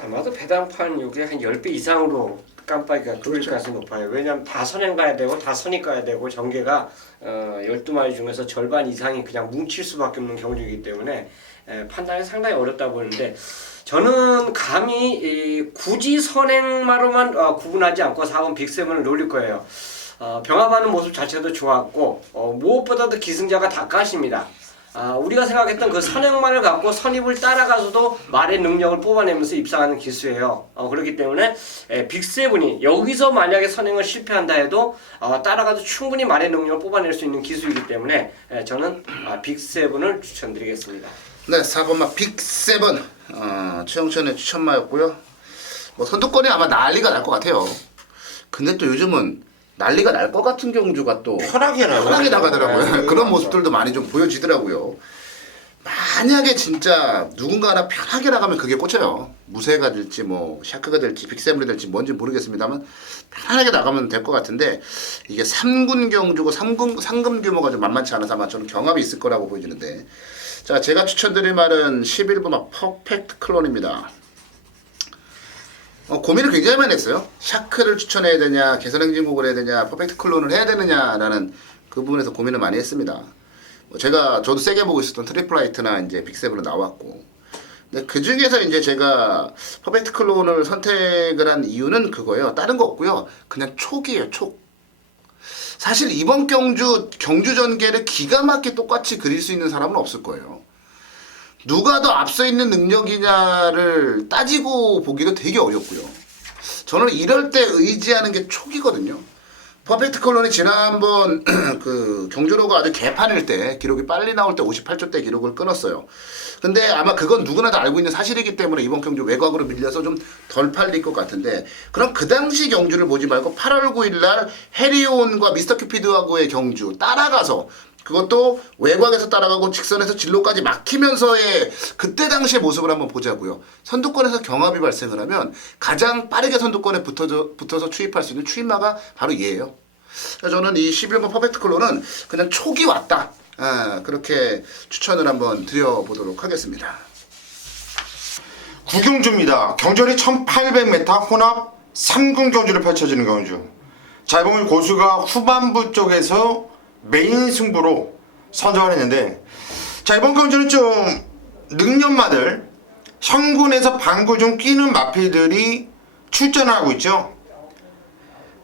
아마도 배당판 요게 한 10배 이상으로 깜빡이가 뚫릴 그렇죠. 가능성이 높아요. 왜냐하면 다 선행 가야 되고 다 선입 가야 되고 전개가 12마리 중에서 절반 이상이 그냥 뭉칠 수밖에 없는 경주이기 때문에 판단이 상당히 어렵다 보이는데 저는 감히 굳이 선행마로만 구분하지 않고 4번 빅세븐을 노릴 거예요. 병합하는 모습 자체도 좋았고 무엇보다도 기승자가 닭가십니다. 우리가 생각했던 그 선행만을 갖고 선입을 따라가서도 말의 능력을 뽑아내면서 입상하는 기수예요. 그렇기 때문에 빅세븐이 여기서 만약에 선행을 실패한다 해도 따라가도 충분히 말의 능력을 뽑아낼 수 있는 기수이기 때문에 저는 빅세븐을 추천드리겠습니다. 네, 4번마 빅세븐 최영찬의 추천마였고요. 뭐 선두권이 아마 난리가 날 것 같아요. 근데 또 요즘은 난리가 날 것 같은 경주가 또 편하게 나가더라고요. 네, 그런 맞아. 모습들도 많이 좀 보여지더라고요. 만약에 진짜 누군가 하나 편하게 나가면 그게 꽂혀요. 무쇠가 될지 뭐 샤크가 될지 빅세븐이 될지 뭔지 모르겠습니다만 편하게 나가면 될 것 같은데 이게 3군 경주고 상금 규모가 좀 만만치 않아서 아마 저는 경합이 있을 거라고 보여지는데 자 제가 추천드릴 말은 11번 퍼펙트 클론입니다. 고민을 굉장히 많이 했어요. 샤크를 추천해야 되냐, 개선행진곡을 해야 되냐, 퍼펙트 클론을 해야 되느냐라는 그 부분에서 고민을 많이 했습니다. 저도 세게 보고 있었던 트리플라이트나 이제 빅세븐은 나왔고, 근데 그 중에서 이제 제가 퍼펙트 클론을 선택을 한 이유는 그거예요. 다른 거 없고요. 그냥 촉이에요, 촉. 사실 이번 경주 전개를 기가 막히게 똑같이 그릴 수 있는 사람은 없을 거예요. 누가 더 앞서 있는 능력이냐를 따지고 보기도 되게 어렵고요. 저는 이럴 때 의지하는 게 촉이거든요. 퍼펙트 컬러는 지난번 그 경주로가 아주 개판일 때 기록이 빨리 나올 때 58초 때 기록을 끊었어요. 근데 아마 그건 누구나 다 알고 있는 사실이기 때문에 이번 경주 외곽으로 밀려서 좀 덜 팔릴 것 같은데 그럼 그 당시 경주를 보지 말고 8월 9일 날 해리온과 미스터 큐피드하고의 경주 따라가서 그것도 외곽에서 따라가고 직선에서 진로까지 막히면서의 그때 당시의 모습을 한번 보자고요. 선두권에서 경합이 발생을 하면 가장 빠르게 선두권에 붙어서 추입할 수 있는 추입마가 바로 얘예요. 저는 이 11번 퍼펙트 클로는 그냥 촉이 왔다. 그렇게 추천을 한번 드려보도록 하겠습니다. 구경주입니다. 경절이 1800m 혼합 3군 경주를 펼쳐지는 경주. 자, 이번 고수가 후반부 쪽에서 메인 승부로 선정을 했는데 자, 이번 경주는 좀 능력마들 현군에서 방구 좀 끼는 마필들이 출전을 하고 있죠.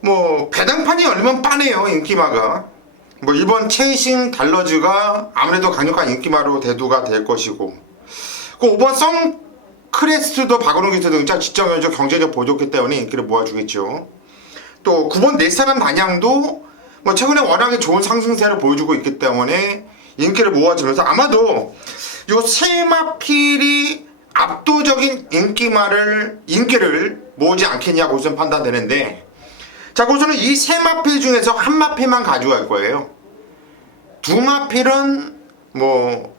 뭐 배당판이 열리면 빠네요, 인기마가. 뭐 이번 체이싱 달러즈가 아무래도 강력한 인기마로 대두가 될 것이고 그 5번 선크레스트도 박은호 기수 등장 직전 경주 경쟁력 보여줬기 때문에 인기를 모아주겠죠. 또 9번 내 사람 단양도 뭐 최근에 워낙에 좋은 상승세를 보여주고 있기 때문에 인기를 모아주면서 아마도 요 세 마필이 압도적인 인기를 모으지 않겠냐고 우선 판단되는데 자, 고수는 이 세 마필 중에서 한 마필만 가져갈 거예요. 두 마필은 뭐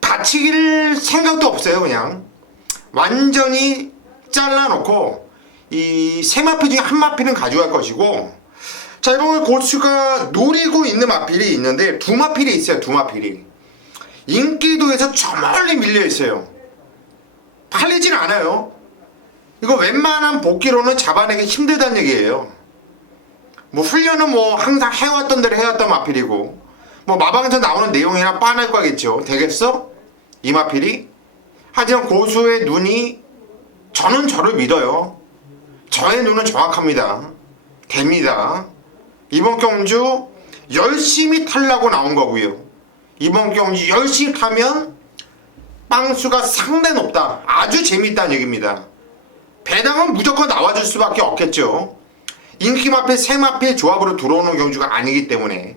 다치길 생각도 없어요. 그냥 완전히 잘라놓고 이 세 마필 중에 한 마필은 가져갈 것이고 자, 이번 고수가 노리고 있는 마필이 있는데 두 마필이 있어요. 두 마필이 인기도에서 저 멀리 밀려 있어요. 팔리진 않아요. 이거 웬만한 복귀로는 잡아내기 힘들다는 얘기예요. 뭐 훈련은 뭐 항상 해왔던 대로 해왔던 마필이고 뭐 마방에서 나오는 내용이나 빤할 거겠죠. 되겠어? 이 마필이? 하지만 고수의 눈이 저는 저를 믿어요. 저의 눈은 정확합니다. 됩니다. 이번 경주 열심히 타려고 나온 거고요. 이번 경주 열심히 타면 빵수가 상당히 높다. 아주 재밌다는 얘기입니다. 배당은 무조건 나와줄 수밖에 없겠죠. 인기 마필, 새 마필 조합으로 들어오는 경주가 아니기 때문에.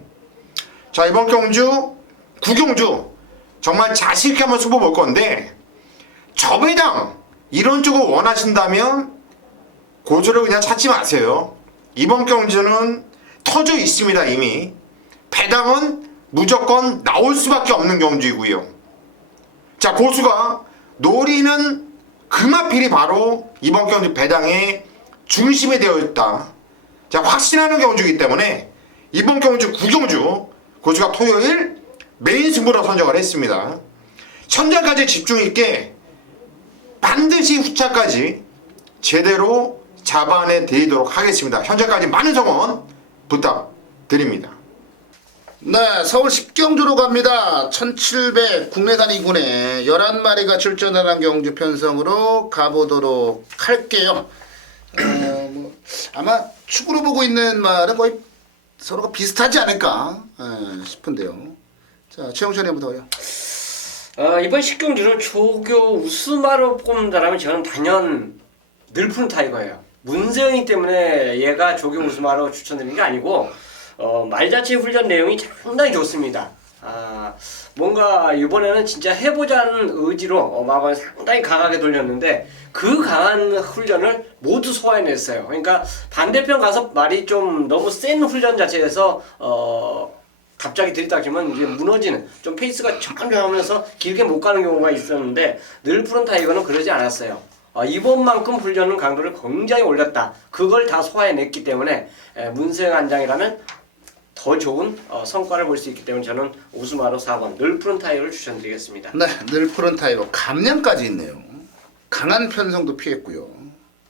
자, 이번 경주 구경주 정말 자신있게 한번 수보 볼 건데, 저 배당 이런 쪽을 원하신다면 고수를 그냥 찾지 마세요. 이번 경주는 터져 있습니다. 이미 배당은 무조건 나올 수밖에 없는 경주이고요. 자, 고수가 노리는 그 마필이 바로 이번 경주 배당의 중심이 되어 있다. 자, 확신하는 경주이기 때문에 이번 경주 구경주 고수가 토요일 메인 승부로 선정을 했습니다. 현장까지 집중 있게 반드시 후차까지 제대로 잡아내 드리도록 하겠습니다. 현장까지 많은 성원 부탁드립니다. 네, 서울 10경주로 갑니다. 1700 국내산 2군에 11마리가 출전하는 경주 편성으로 가보도록 할게요. 아마 축으로 보고 있는 말은 거의 서로가 비슷하지 않을까 싶은데요. 자, 최영철이 한번 더요. 이번 10경주는 조교 우스마로 꼽는다라면 저는 단연 늘푸른 타이거예요. 문세영이 때문에 얘가 조교 우스마로 추천드린 게 아니고 말 자체 훈련 내용이 상당히 좋습니다. 뭔가 이번에는 진짜 해보자는 의지로 마음을 상당히 강하게 돌렸는데 그 강한 훈련을 모두 소화해냈어요. 그러니까 반대편 가서 말이 좀 너무 센 훈련 자체에서 갑자기 들이닥치면 이제 무너지는 좀 페이스가 천천하면서 길게 못 가는 경우가 있었는데 늘푸른 타이거는 그러지 않았어요. 이번만큼 훈련은 강도를 굉장히 올렸다. 그걸 다 소화해냈기 때문에 문세영 안장이라면 더 좋은 성과를 볼 수 있기 때문에 저는 우스마로 4번 늘푸른 타이거를 추천드리겠습니다. 네, 늘푸른 타이거 감량까지 있네요. 강한 편성도 피했고요.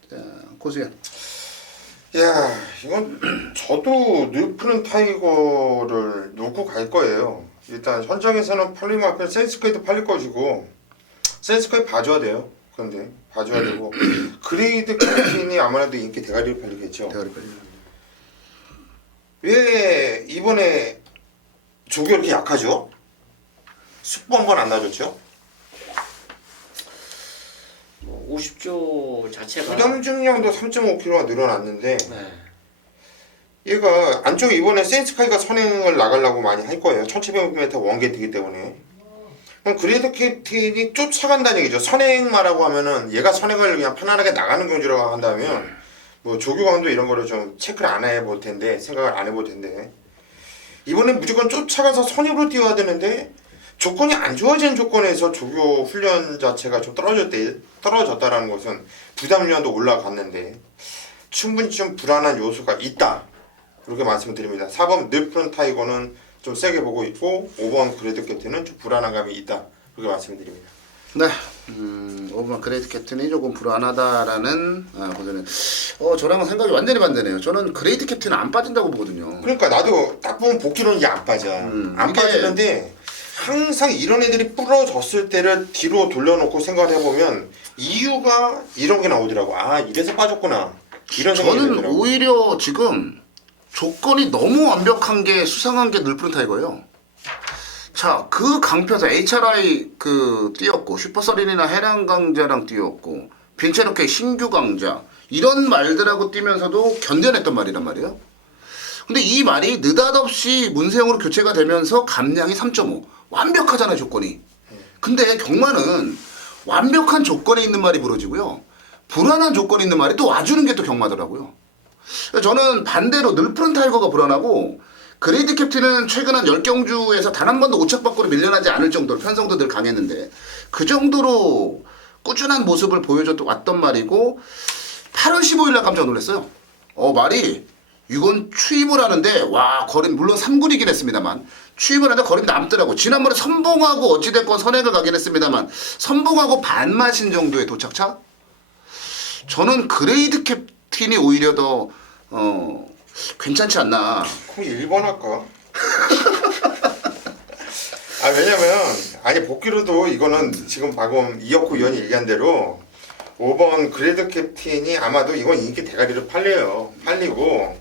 자, 고수현. 야, 이건 저도 늘푸른 타이거를 놓고 갈 거예요. 일단 현장에서는 팔리면 앞에 센스케이도 팔릴 것이고 센스케이 봐줘야 돼요. 그런데 봐줘야 되고 그레이드 캡틴이 아무래도 인기 대가리를 팔리겠죠. 대가리 빨리. 왜 이번에 조교 이렇게 약하죠? 숙부 한 번 안 놔줬죠? 50조 자체가 부담 중량도 3.5kg가 늘어났는데 네. 얘가 안쪽에 이번에 센스카이가 선행을 나가려고 많이 할 거예요. 1700m 원게이트이기 때문에. 그럼 그레이드 캡틴이 쫓아간다는 얘기죠. 선행마라고 하면은 얘가 선행을 그냥 편안하게 나가는 경주라고 한다면 뭐 조교관도 이런 거를 좀 체크를 안 해볼 텐데 생각을 안 해볼 텐데 이번엔 무조건 쫓아가서 선입으로 뛰어야 되는데 조건이 안 좋아진 조건에서 조교 훈련 자체가 좀 떨어졌다라는 것은 부담률도 올라갔는데 충분히 좀 불안한 요소가 있다. 그렇게 말씀드립니다. 4번 늘푸른 타이거는 좀 세게 보고 있고 5번 그레이드 캡틴은 좀 불안한 감이 있다. 그렇게 말씀드립니다. 네, 5번 그레이트 캡틴이 조금 불안하다라는 보전은 저랑은 생각이 완전히 반대네요. 저는 그레이트 캡틴은 안 빠진다고 보거든요. 그러니까 나도 딱 보면 복귀로는 이게 안 빠져. 안 이게- 빠지는데 항상 이런 애들이 부러졌을 때를 뒤로 돌려놓고 생각을 해보면 이유가 이런 게 나오더라고. 아, 이래서 빠졌구나. 이런 생각이 저는 들더라고. 오히려 지금 조건이 너무 완벽한 게 수상한 게 늘푸른 타이거예요. 자, 그 강편에서 HRI 뛰었고 슈퍼서린이나 해랑강자랑 뛰었고 빈체노케 신규 강자 이런 말들하고 뛰면서도 견뎌냈던 말이란 말이에요. 근데 이 말이 느닷없이 문세영으로 교체가 되면서 감량이 3.5 완벽하잖아요 조건이. 근데 경마는 완벽한 조건에 있는 말이 부러지고요 불안한 조건에 있는 말이 또 와주는 게 또 경마더라고요. 저는 반대로 늘푸른 타이거가 불안하고 그레이드 캡틴은 최근 한 10경주에서 단 한 번도 오착 밖으로 밀려나지 않을 정도로 편성도 늘 강했는데 그 정도로 꾸준한 모습을 보여줬던 왔던 말이고 8월 15일 날 깜짝 놀랐어요. 말이 이건 추임을 하는데 와 거린 물론 3군이긴 했습니다만 추임을 하는데 거린 남더라고. 지난번에 선봉하고 어찌됐건 선행을 가긴 했습니다만 선봉하고 반마신 정도의 도착차? 저는 그레이드 캡틴이 오히려 더 괜찮지 않나. 그럼 1번 할까? 왜냐면 복귀로도 이거는 지금 방금 이혁호 의원이 얘기한 대로 5번 그레이드 캡틴이 아마도 이건 인기 대가리로 팔려요. 팔리고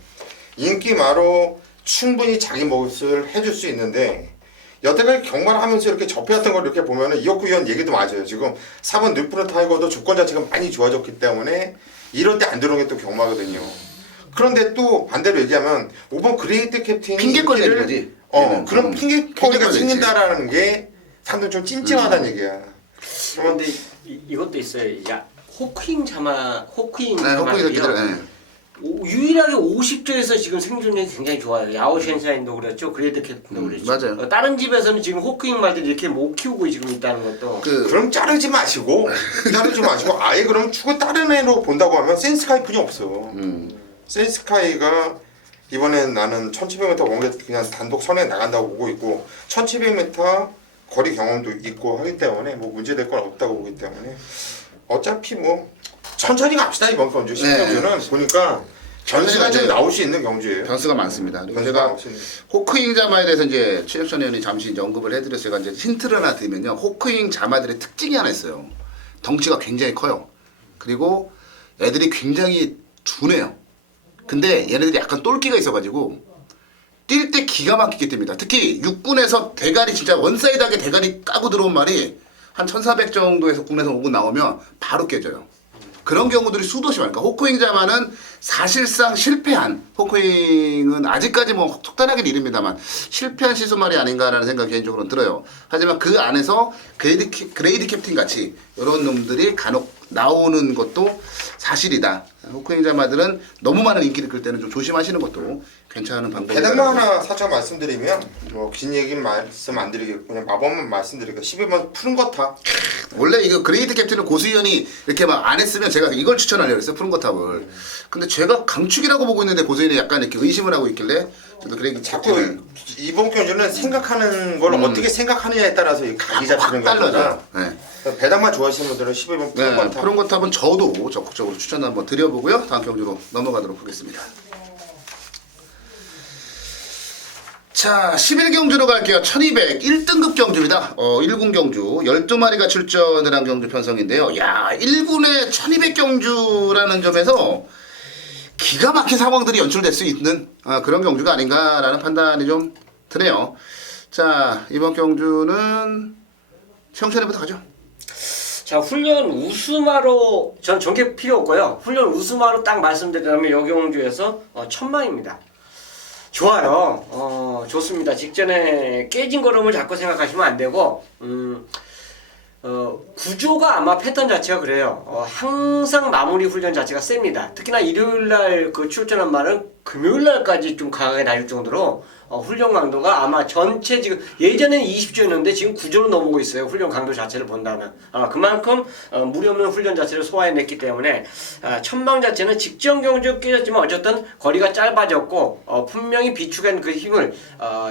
인기마로 충분히 자기 몫을 해줄 수 있는데 여태까지 경마를 하면서 이렇게 접해왔던 걸 이렇게 보면은 이혁구 위원 얘기도 맞아요. 지금 4번 뉴프로 타이거도 조건 자체가 많이 좋아졌기 때문에 이럴 때 안 들어오는 게 또 경마거든요. 그런데 또 반대로 얘기하면 5번 그레이트 캡틴이 핑계거리 인기를- 거지. 그런 핑계거리가 핑계거리지. 생긴다라는 게 사람들 좀 찜찜하다는 얘기야. 근데 이것도 있어요. 야 호크잉 호크이 자마들이요. 새끼들. 네. 유일하게 50조에서 지금 생존력이 굉장히 좋아요. 야오셴샤인도 그랬죠. 그레이트 캡틴도 그랬죠. 맞아요. 다른 집에서는 지금 호크잉 말들이 이렇게 못 키우고 지금 있다는 것도. 그럼 자르지 마시고 아예 그럼 추구 다른 애로 본다고 하면 센스카이 뿐이 없어. 센스카이가 이번엔 나는 1700m 원게 그냥 단독 선에 나간다고 보고 있고 1700m 거리 경험도 있고 하기 때문에 뭐 문제될 건 없다고 보기 때문에 어차피 뭐 천천히 갑시다 이번 경주 10경주는 보니까 견수가 좀 나올 수 있는 경주예요. 변수가 많습니다. 그리고 변수가 제가 나올 수 있는. 호크잉 자마에 대해서 이제 최혁선 의원이 잠시 이제 언급을 해드려서 제가 이제 힌트를 하나 드리면요. 호크잉 자마들의 특징이 하나 있어요. 덩치가 굉장히 커요. 그리고 애들이 굉장히 둔해요. 근데 얘네들이 약간 똘끼가 있어가지고 뛸 때 기가 막히게 뜹니다. 특히 육군에서 대가리 진짜 원사이드하게 대가리 까고 들어온 말이 한 1400 정도에서 군에서 5군 나오면 바로 깨져요. 그런 경우들이 수도 없이 많으니까 호크잉 자마는 사실상 실패한 호크잉은 아직까지 뭐 속단하긴 이릅니다만 실패한 시소말이 아닌가라는 생각이 개인적으로는 들어요. 하지만 그 안에서 그레이드 캡틴 같이 이런 놈들이 간혹 나오는 것도 사실이다. 호크잉 자마들은 너무 많은 인기를 끌 때는 좀 조심하시는 것도 괜찮은 방법이다. 배당만 하나 살짝 말씀드리면 뭐 긴 얘기는 말씀 안 드리겠고 그냥 마법만 말씀드릴게요. 12번 푸른 거탑. 원래 이거 그레이트 캡틴은 고수위원이 이렇게 막 안 했으면 제가 이걸 추천하려고 했어요. 푸른 거탑을. 근데 제가 강축이라고 보고 있는데 고수위원이 약간 이렇게 의심을 하고 있길래 저도 그레이트 자꾸 캡틴을 이번 경주는 생각하는 걸 어떻게 생각하느냐에 따라서 이 각이 잡히는 확 거잖아. 달라져. 네. 배당만 좋아하시는 분들은 12번 푸른 네, 거탑. 푸른 거탑은 저도 적극적으로 추천 한번 드려보고요. 다음 경주로 넘어가도록 하겠습니다. 자, 11경주로 갈게요. 1200 1등급 경주입니다. 1군 경주 12마리가 출전을 한 경주 편성인데요. 야, 1군에 1200 경주라는 점에서 기가 막힌 상황들이 연출될 수 있는 그런 경주가 아닌가라는 판단이 좀 드네요. 자, 이번 경주는 최영찬이부터 가죠. 자, 훈련 우수마로 전 전개 필요 없고요. 훈련 우수마로 딱 말씀드리자면 여경주에서 천망입니다. 좋아요. 좋습니다. 직전에 깨진 걸음을 자꾸 생각하시면 안 되고, 구조가 아마 패턴 자체가 그래요. 항상 마무리 훈련 자체가 셉니다. 특히나 일요일날 그 출전한 말은 금요일날까지 좀 강하게 나올 정도로 훈련 강도가 아마 전체 지금 예전에는 20조였는데 지금 9조로 넘어오고 있어요. 훈련 강도 자체를 본다면 그만큼 무리 없는 훈련 자체를 소화해냈기 때문에 천망 자체는 직전 경주 깨졌지만 어쨌든 거리가 짧아졌고 분명히 비축한 그 힘을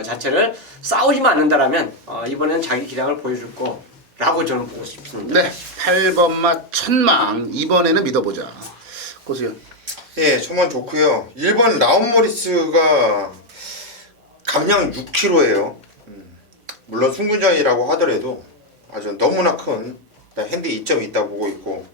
자체를 싸우지만 않는다라면 이번에는 자기 기량을 보여줄 거라고 저는 보고 싶습니다. 네, 8번마 천망 이번에는 믿어보자. 고수연. 예, 천만 좋고요. 1번 라운 모리스가 감량 6kg예요. 물론 승부전이라고 하더라도 아주 너무나 큰 핸드 이점이 있다고 보고 있고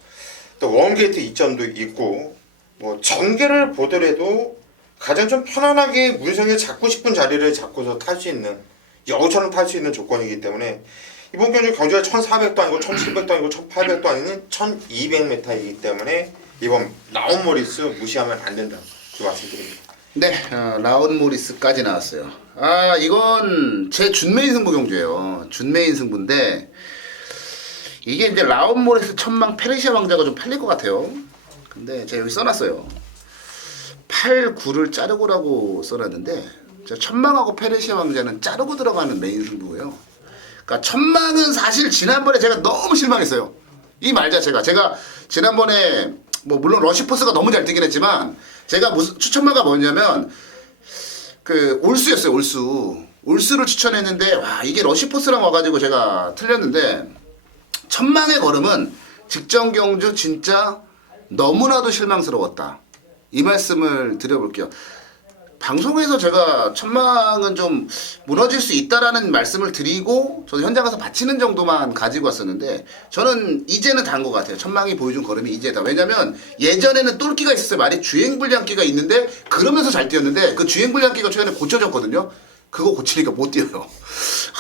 또 원게이트 이점도 있고 뭐 전개를 보더라도 가장 좀 편안하게 물성에 잡고 싶은 자리를 잡고서 탈 수 있는 여우처럼 탈 수 있는 조건이기 때문에 이번 경주가 1400도 아니고 1700도 아니고 1800도 아닌 1200m이기 때문에 이번 라운 모리스 무시하면 안 된다. 그 말씀드립니다. 네, 라운 모리스까지 나왔어요. 이건 제 준메인 승부 경주예요. 준메인 승부인데 이게 이제 라운 모리스 천망 페르시아 왕자가 좀 팔릴 것 같아요. 근데 제가 여기 써놨어요. 8, 9를 자르고라고 써놨는데 천망하고 페르시아 왕자는 자르고 들어가는 메인 승부예요. 그러니까 천망은 사실 지난번에 제가 너무 실망했어요. 이 말 자체가 제가 지난번에 뭐 물론 러시포스가 너무 잘 뛰긴 했지만 제가 무슨 추천마가 뭐냐면 그 올수였어요. 올수를 추천했는데 와 이게 러시포스랑 와가지고 제가 틀렸는데 천망의 걸음은 직전 경주 진짜 너무나도 실망스러웠다. 이 말씀을 드려볼게요. 방송에서 제가 천망은 좀 무너질 수 있다라는 말씀을 드리고 저도 현장 가서 바치는 정도만 가지고 왔었는데 저는 이제는 단 것 같아요. 천망이 보여준 걸음이 이제다. 왜냐면 예전에는 똘끼가 있었어요. 말이 주행불량기가 있는데 그러면서 잘 뛰었는데 그 주행불량기가 최근에 고쳐졌거든요. 그거 고치니까 못 뛰어요.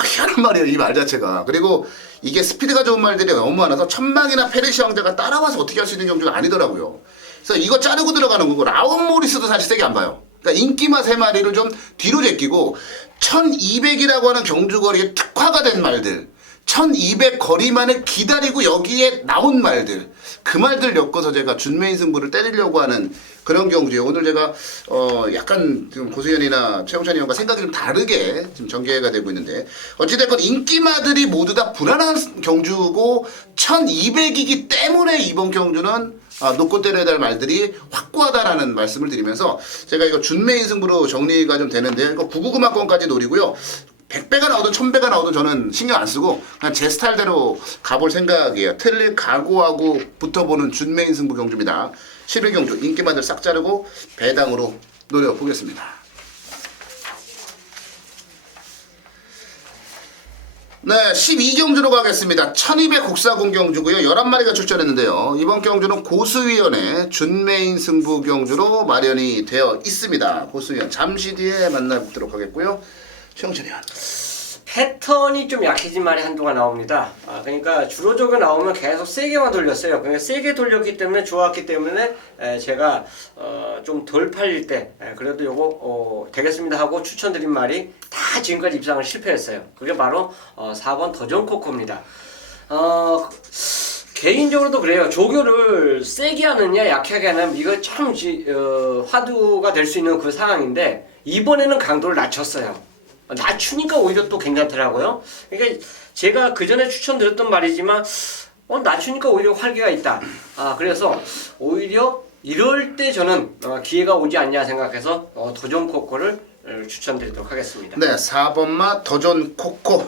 희한한 말이에요, 이 말 자체가. 그리고 이게 스피드가 좋은 말들이 너무 많아서 천망이나 페르시 왕자가 따라와서 어떻게 할 수 있는 경주가 아니더라고요. 그래서 이거 자르고 들어가는 거고 라운 모리스도 사실 세게 안 봐요. 그러니까 인기마 3마리를 좀 뒤로 제끼고 1200이라고 하는 경주거리에 특화가 된 말들 1200 거리만을 기다리고 여기에 나온 말들 그 말들 엮어서 제가 준메인 승부를 때리려고 하는 그런 경주예요. 오늘 제가 약간 지금 고수현이나 최홍찬이 형과 생각이 좀 다르게 지금 전개가 되고 있는데 어찌됐건 인기마들이 모두 다 불안한 경주고 1200이기 때문에 이번 경주는 놓고 때려야 될 말들이 확고하다라는 말씀을 드리면서 제가 이거 준메인 승부로 정리가 좀 되는데 이거 999만권까지 노리고요. 100배가 나오든 1000배가 나오든 저는 신경 안 쓰고 그냥 제 스타일대로 가볼 생각이에요. 틀릴 각오하고 붙어보는 준메인 승부 경주입니다. 11경주 인기마들 싹 자르고 배당으로 노려보겠습니다. 네, 12경주로 가겠습니다. 1200 국사공 경주고요. 11마리가 출전했는데요. 이번 경주는 고수위원회 준메인 승부 경주로 마련이 되어 있습니다. 고수위원 잠시 뒤에 만나보도록 하겠고요. 최홍철이 형. 패턴이 좀 약해진 말이 한동안 나옵니다. 그러니까 주로 저거 나오면 계속 세게만 돌렸어요. 그러니까 세게 돌렸기 때문에 좋았기 때문에 제가 좀 덜 팔릴 때 그래도 요거 되겠습니다 하고 추천드린 말이 다 지금까지 입상을 실패했어요. 그게 바로 4번 더존코코입니다. 개인적으로도 그래요. 조교를 세게 하느냐 약하게 하느냐 이거 참 화두가 될 수 있는 그 상황인데 이번에는 강도를 낮췄어요. 낮추니까 오히려 또 괜찮더라고요. 그러니까 제가 그 전에 추천드렸던 말이지만 낮추니까 오히려 활기가 있다. 그래서 오히려 이럴 때 저는 기회가 오지 않냐 생각해서 도전 코코를 추천드리도록 하겠습니다. 네, 4번마 도전 코코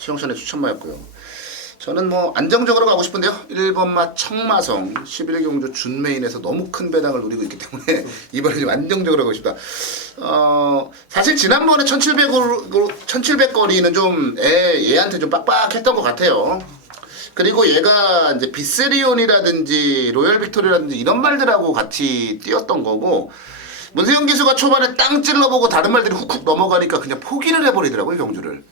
최용천의 추천마였고요. 저는 뭐 안정적으로 가고 싶은데요. 1번마 청마성 11경주 준메인에서 너무 큰 배당을 노리고 있기 때문에 이번에 좀 안정적으로 가고 싶다. 사실 지난번에 1700 거리는 좀 얘한테 좀 빡빡했던 것 같아요. 그리고 얘가 이제 비세리온이라든지 로열 빅토리라든지 이런 말들하고 같이 뛰었던 거고 문세영 기수가 초반에 땅 찔러보고 다른 말들이 훅훅 넘어가니까 그냥 포기를 해버리더라고요, 경주를.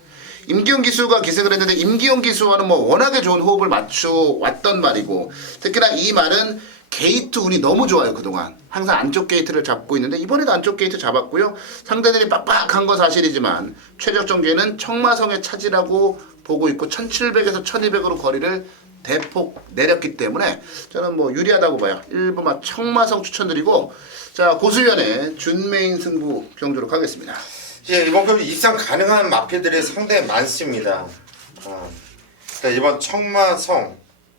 임기용 기수가 기승을 했는데 임기용 기수와는 뭐 워낙에 좋은 호흡을 맞춰 왔던 말이고 특히나 이 말은 게이트 운이 너무 좋아요. 그동안 항상 안쪽 게이트를 잡고 있는데 이번에도 안쪽 게이트 잡았고요. 상대들이 빡빡한 건 사실이지만 최적 전개는 청마성의 차지라고 보고 있고 1700에서 1200으로 거리를 대폭 내렸기 때문에 저는 뭐 유리하다고 봐요. 1번마 청마성 추천드리고 자 고수위원회 준메인 승부 경주로 가겠습니다. 이번 경기 입상 가능한 마필들이 상당히 많습니다. 일단 이번 청마성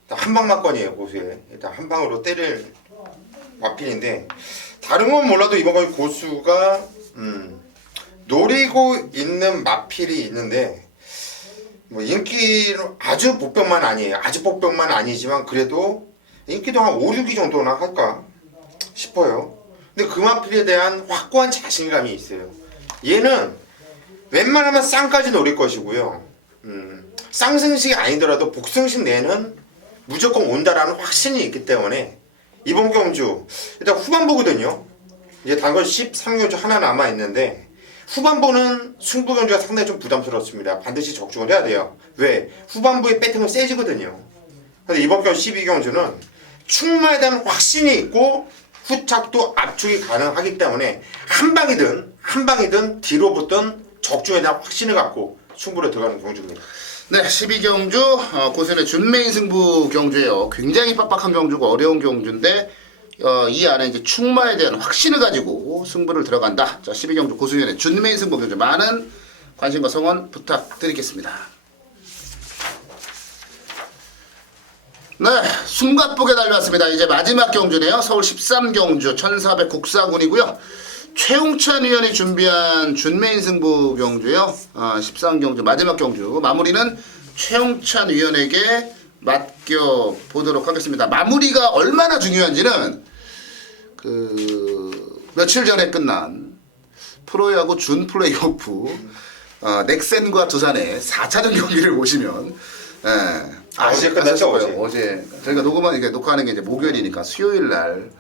한방마건이에요. 고수에 일단 한 방으로 때릴 마필인데 다른 건 몰라도 이번 경기 고수가 노리고 있는 마필이 있는데 뭐 인기로 아주 복병만 아니에요. 아주 복병만 아니지만 그래도 인기도 한 5, 6위 정도나 할까 싶어요. 근데 그 마필에 대한 확고한 자신감이 있어요. 얘는 웬만하면 쌍까지 노릴 것이고요. 쌍승식이 아니더라도 복승식 내는 무조건 온다라는 확신이 있기 때문에 이번 경주 일단 후반부거든요. 이제 단건 13경주 하나 남아 있는데 후반부는 승부 경주가 상당히 좀 부담스럽습니다. 반드시 적중을 해야 돼요. 왜? 후반부에 배팅은 세지거든요. 근데 이번 경주 12경주는 충마에 대한 확신이 있고 후착도 압축이 가능하기 때문에 한 방이든 뒤로 붙든 적중에 대한 확신을 갖고 승부로 들어가는 경주입니다. 네, 12경주 고수의 준메인 승부 경주예요. 굉장히 빡빡한 경주고 어려운 경주인데 이 안에 이제 충마에 대한 확신을 가지고 승부를 들어간다. 자, 12경주 고수위원회 준메인 승부 경주 많은 관심과 성원 부탁드리겠습니다. 네, 숨가쁘게 달려왔습니다. 이제 마지막 경주네요. 서울 13경주 1400 국사군이고요. 최홍찬 위원이 준비한 준메인 승부 경주예요. 13경주 마지막 경주 마무리는 최홍찬 위원에게 맡겨보도록 하겠습니다. 마무리가 얼마나 중요한지는 그 며칠 전에 끝난 프로야구 준 플레이오프 넥센과 두산의 4차전 경기를 보시면 어제 끝났죠, 거예요. 어제 저희가 녹화하는 게 이제 목요일이니까 수요일 날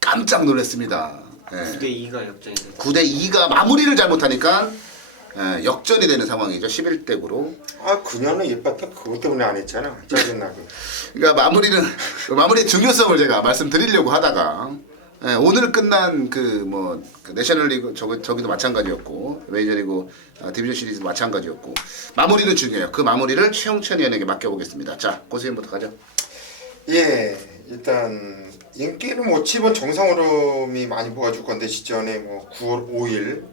깜짝 놀랐습니다. 9대2가 역전이 됐어요. 9대2가 마무리를 잘못하니까 역전이 되는 상황이죠. 11대 9로. 아 그녀는 예뻤다 그것 때문에 안 했잖아. 짜증나게. 그러니까 마무리의 중요성을 제가 말씀드리려고 하다가 오늘 끝난 그 내셔널리그 저기도 마찬가지였고 메이저리그 디비전 시리즈도 마찬가지였고 마무리는 중요해요. 그 마무리를 최영천 위원에게 맡겨보겠습니다. 자, 고수님부터 가죠. 예, 일단 인기는 뭐 치본 정상으로미 많이 보여줄 건데 시전에 뭐 9월 5일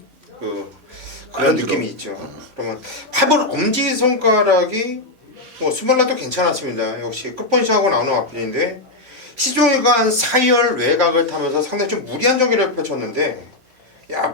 그런 느낌이 있죠. 그러면 8번 엄지 손가락이 뭐 스몰라도 괜찮았습니다. 역시 끝번시하고 나오는 앞필인데 시종일관 사이열 외곽을 타면서 상당히 좀 무리한 경기를 펼쳤는데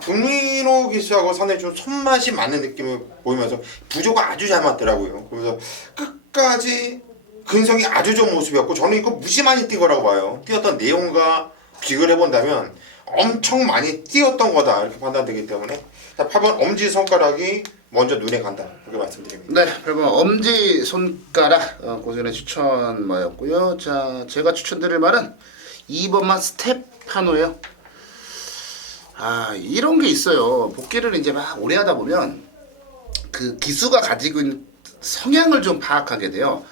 분민호 기수하고 상당히 좀 손맛이 맞는 느낌을 보이면서 부조가 아주 잘 맞더라고요. 그래서 끝까지 근성이 아주 좋은 모습이었고 저는 이거 무지 많이 뛴 거라고 봐요. 뛰었던 내용과 비교를 해본다면 엄청 많이 뛰었던 거다 이렇게 판단되기 때문에 8번 엄지손가락이 먼저 눈에 간다 그렇게 말씀드립니다. 네, 8번 엄지손가락 고수님의 추천마였고요. 자, 제가 추천드릴 말은 2번만 스테파노예요. 이런 게 있어요. 복귀를 이제 막 오래 하다 보면 그 기수가 가지고 있는 성향을 좀 파악하게 돼요.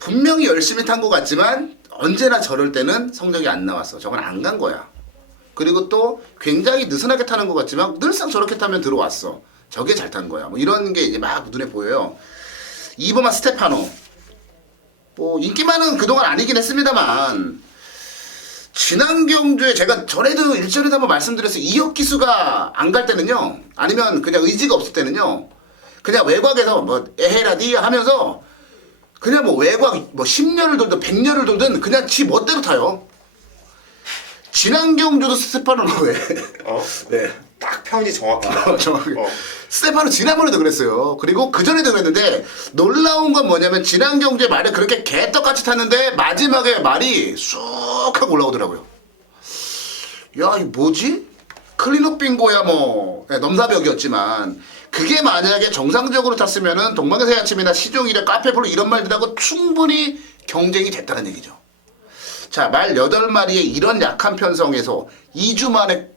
분명히 열심히 탄 것 같지만 언제나 저럴 때는 성적이 안 나왔어. 저건 안 간 거야. 그리고 또 굉장히 느슨하게 타는 것 같지만 늘상 저렇게 타면 들어왔어. 저게 잘 탄 거야. 뭐 이런 게 이제 막 눈에 보여요. 2번만 스테파노. 뭐 인기만은 그동안 아니긴 했습니다만 지난 경주에 제가 전에도 일전에도 한번 말씀드렸어요. 이역 기수가 안 갈 때는요. 아니면 그냥 의지가 없을 때는요. 그냥 외곽에서 뭐 에헤라디 하면서 그냥 뭐 외곽 10년을 돌든 100년을 돌든 그냥 지 멋대로 타요. 지난 경주도 스테파노에 네. 딱 표현이 정확해. 정확하게. 스테파노 지난번에도 그랬어요. 그리고 그전에도 그랬는데 놀라운 건 뭐냐면 지난 경주에 말을 그렇게 개떡같이 탔는데 마지막에 말이 쑥 하고 올라오더라고요. 야, 이거 뭐지? 클린업 빙고야 뭐 넘사벽이었지만 그게 만약에 정상적으로 탔으면은 동방의 새아침이나 시종일의 카페플로 이런 말들하고 충분히 경쟁이 됐다는 얘기죠. 자, 말 8마리의 이런 약한 편성에서 2주 만에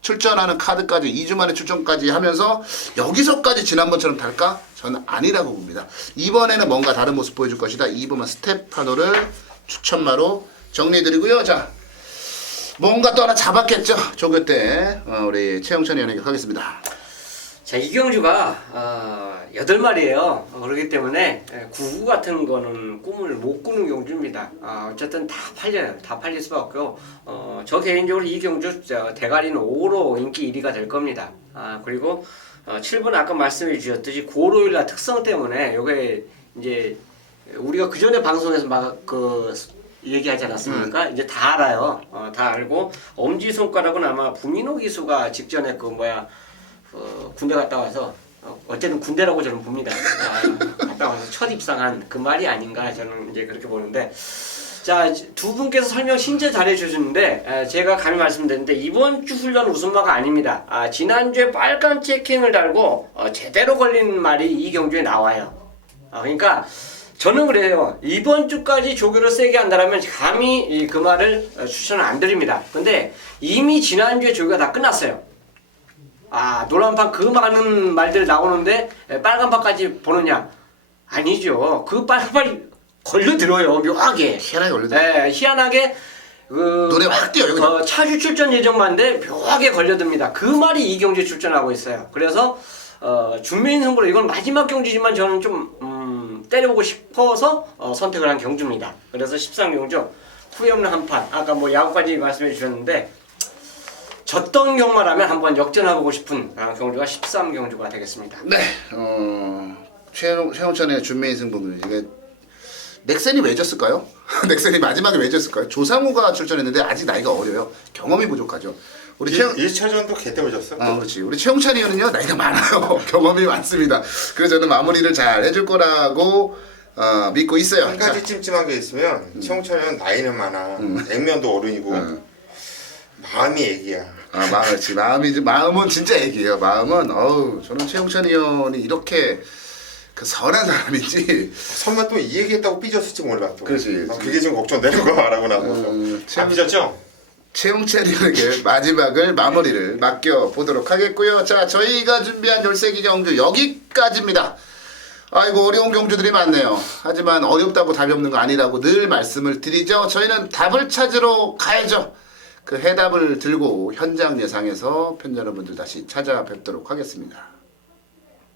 출전하는 카드까지 2주 만에 출전까지 하면서 여기서까지 지난번처럼 탈까? 저는 아니라고 봅니다. 이번에는 뭔가 다른 모습 보여줄 것이다. 2번만 스테파노를 추천마로 정리해드리고요. 자, 뭔가 또 하나 잡았겠죠. 조교 때 우리 최영천 위원에게 하겠습니다. 자, 이 경주가 8마리예요. 그렇기 때문에 9구 같은 거는 꿈을 못 꾸는 경주입니다. 어쨌든 다 팔려요. 다 팔릴 수밖에 없고 저 개인적으로 이 경주 대가리는 5로 인기 1위가 될 겁니다. 그리고 7번 아까 말씀해 주셨듯이 고로일라 특성 때문에 요게 이제 우리가 그 전에 방송에서 막 얘기하지 않았습니까? 이제 다 알아요. 다 알고 엄지손가락은 아마 부민호 기수가 직전에 군대 갔다 와서 어쨌든 군대라고 저는 봅니다. 갔다 와서 첫 입상한 그 말이 아닌가 저는 이제 그렇게 보는데 자, 두 분께서 설명 진짜 잘해 주셨는데 제가 감히 말씀드리는데 이번 주 훈련 웃음마가 아닙니다. 지난주에 빨간 체킹을 달고 제대로 걸린 말이 이 경주에 나와요. 그러니까 저는 그래요. 이번 주까지 조교를 세게 한다면 감히 그 말을 추천을 안 드립니다. 근데 이미 지난주에 조교가 다 끝났어요. 노란판 그 많은 말들 나오는데 빨간판까지 보느냐? 아니죠. 그 빨간판이 걸려들어요. 묘하게. 희한하게 걸려들어요. 네, 희한하게 눈에 확 띄어요. 그냥. 차주 출전 예정만데 묘하게 걸려듭니다. 그 말이 이 경주에 출전하고 있어요. 그래서 준매인 승부로 이건 마지막 경주지만 저는 좀 때려보고 싶어서 선택을 한 경주입니다. 그래서 13경주 후회 없는 한판. 아까 뭐 야구까지 말씀해 주셨는데 졌던 경마라면 한번 역전해보고 싶은 경주가 13경주가 되겠습니다. 네, 최영천의 준매인 승부는 이게 넥센이 왜 졌을까요? 넥센이 마지막에 왜 졌을까요? 조상우가 출전했는데 아직 나이가 어려요. 경험이 부족하죠. 우리 1차전도 개 때문에 졌어. 그렇지. 우리 최영찬 의원은요 나이가 많아요. 경험이 많습니다. 그래서 저는 마무리를 잘 해줄 거라고 믿고 있어요. 한 가지 찜찜한 게 있으면 최홍철은 나이는 많아. 액면도 어른이고 마음이 애기야. 마음은 진짜 애기예요. 마음은 저는 최용찬 의원이 이렇게 그 선한 사람인지. 설마 또 이 얘기했다고 삐졌을지 몰라 또. 그렇지. 그게 좀 걱정되는 거 말하고 나서. 안 삐졌죠? 최용찬 의원에게 마지막을 마무리를 맡겨보도록 하겠고요. 자, 저희가 준비한 13기 경주 여기까지입니다. 아이고 어려운 경주들이 많네요. 하지만 어렵다고 답이 없는 거 아니라고 늘 말씀을 드리죠. 저희는 답을 찾으러 가야죠. 그 해답을 들고 현장 예상에서 편 여러분들 다시 찾아뵙도록 하겠습니다.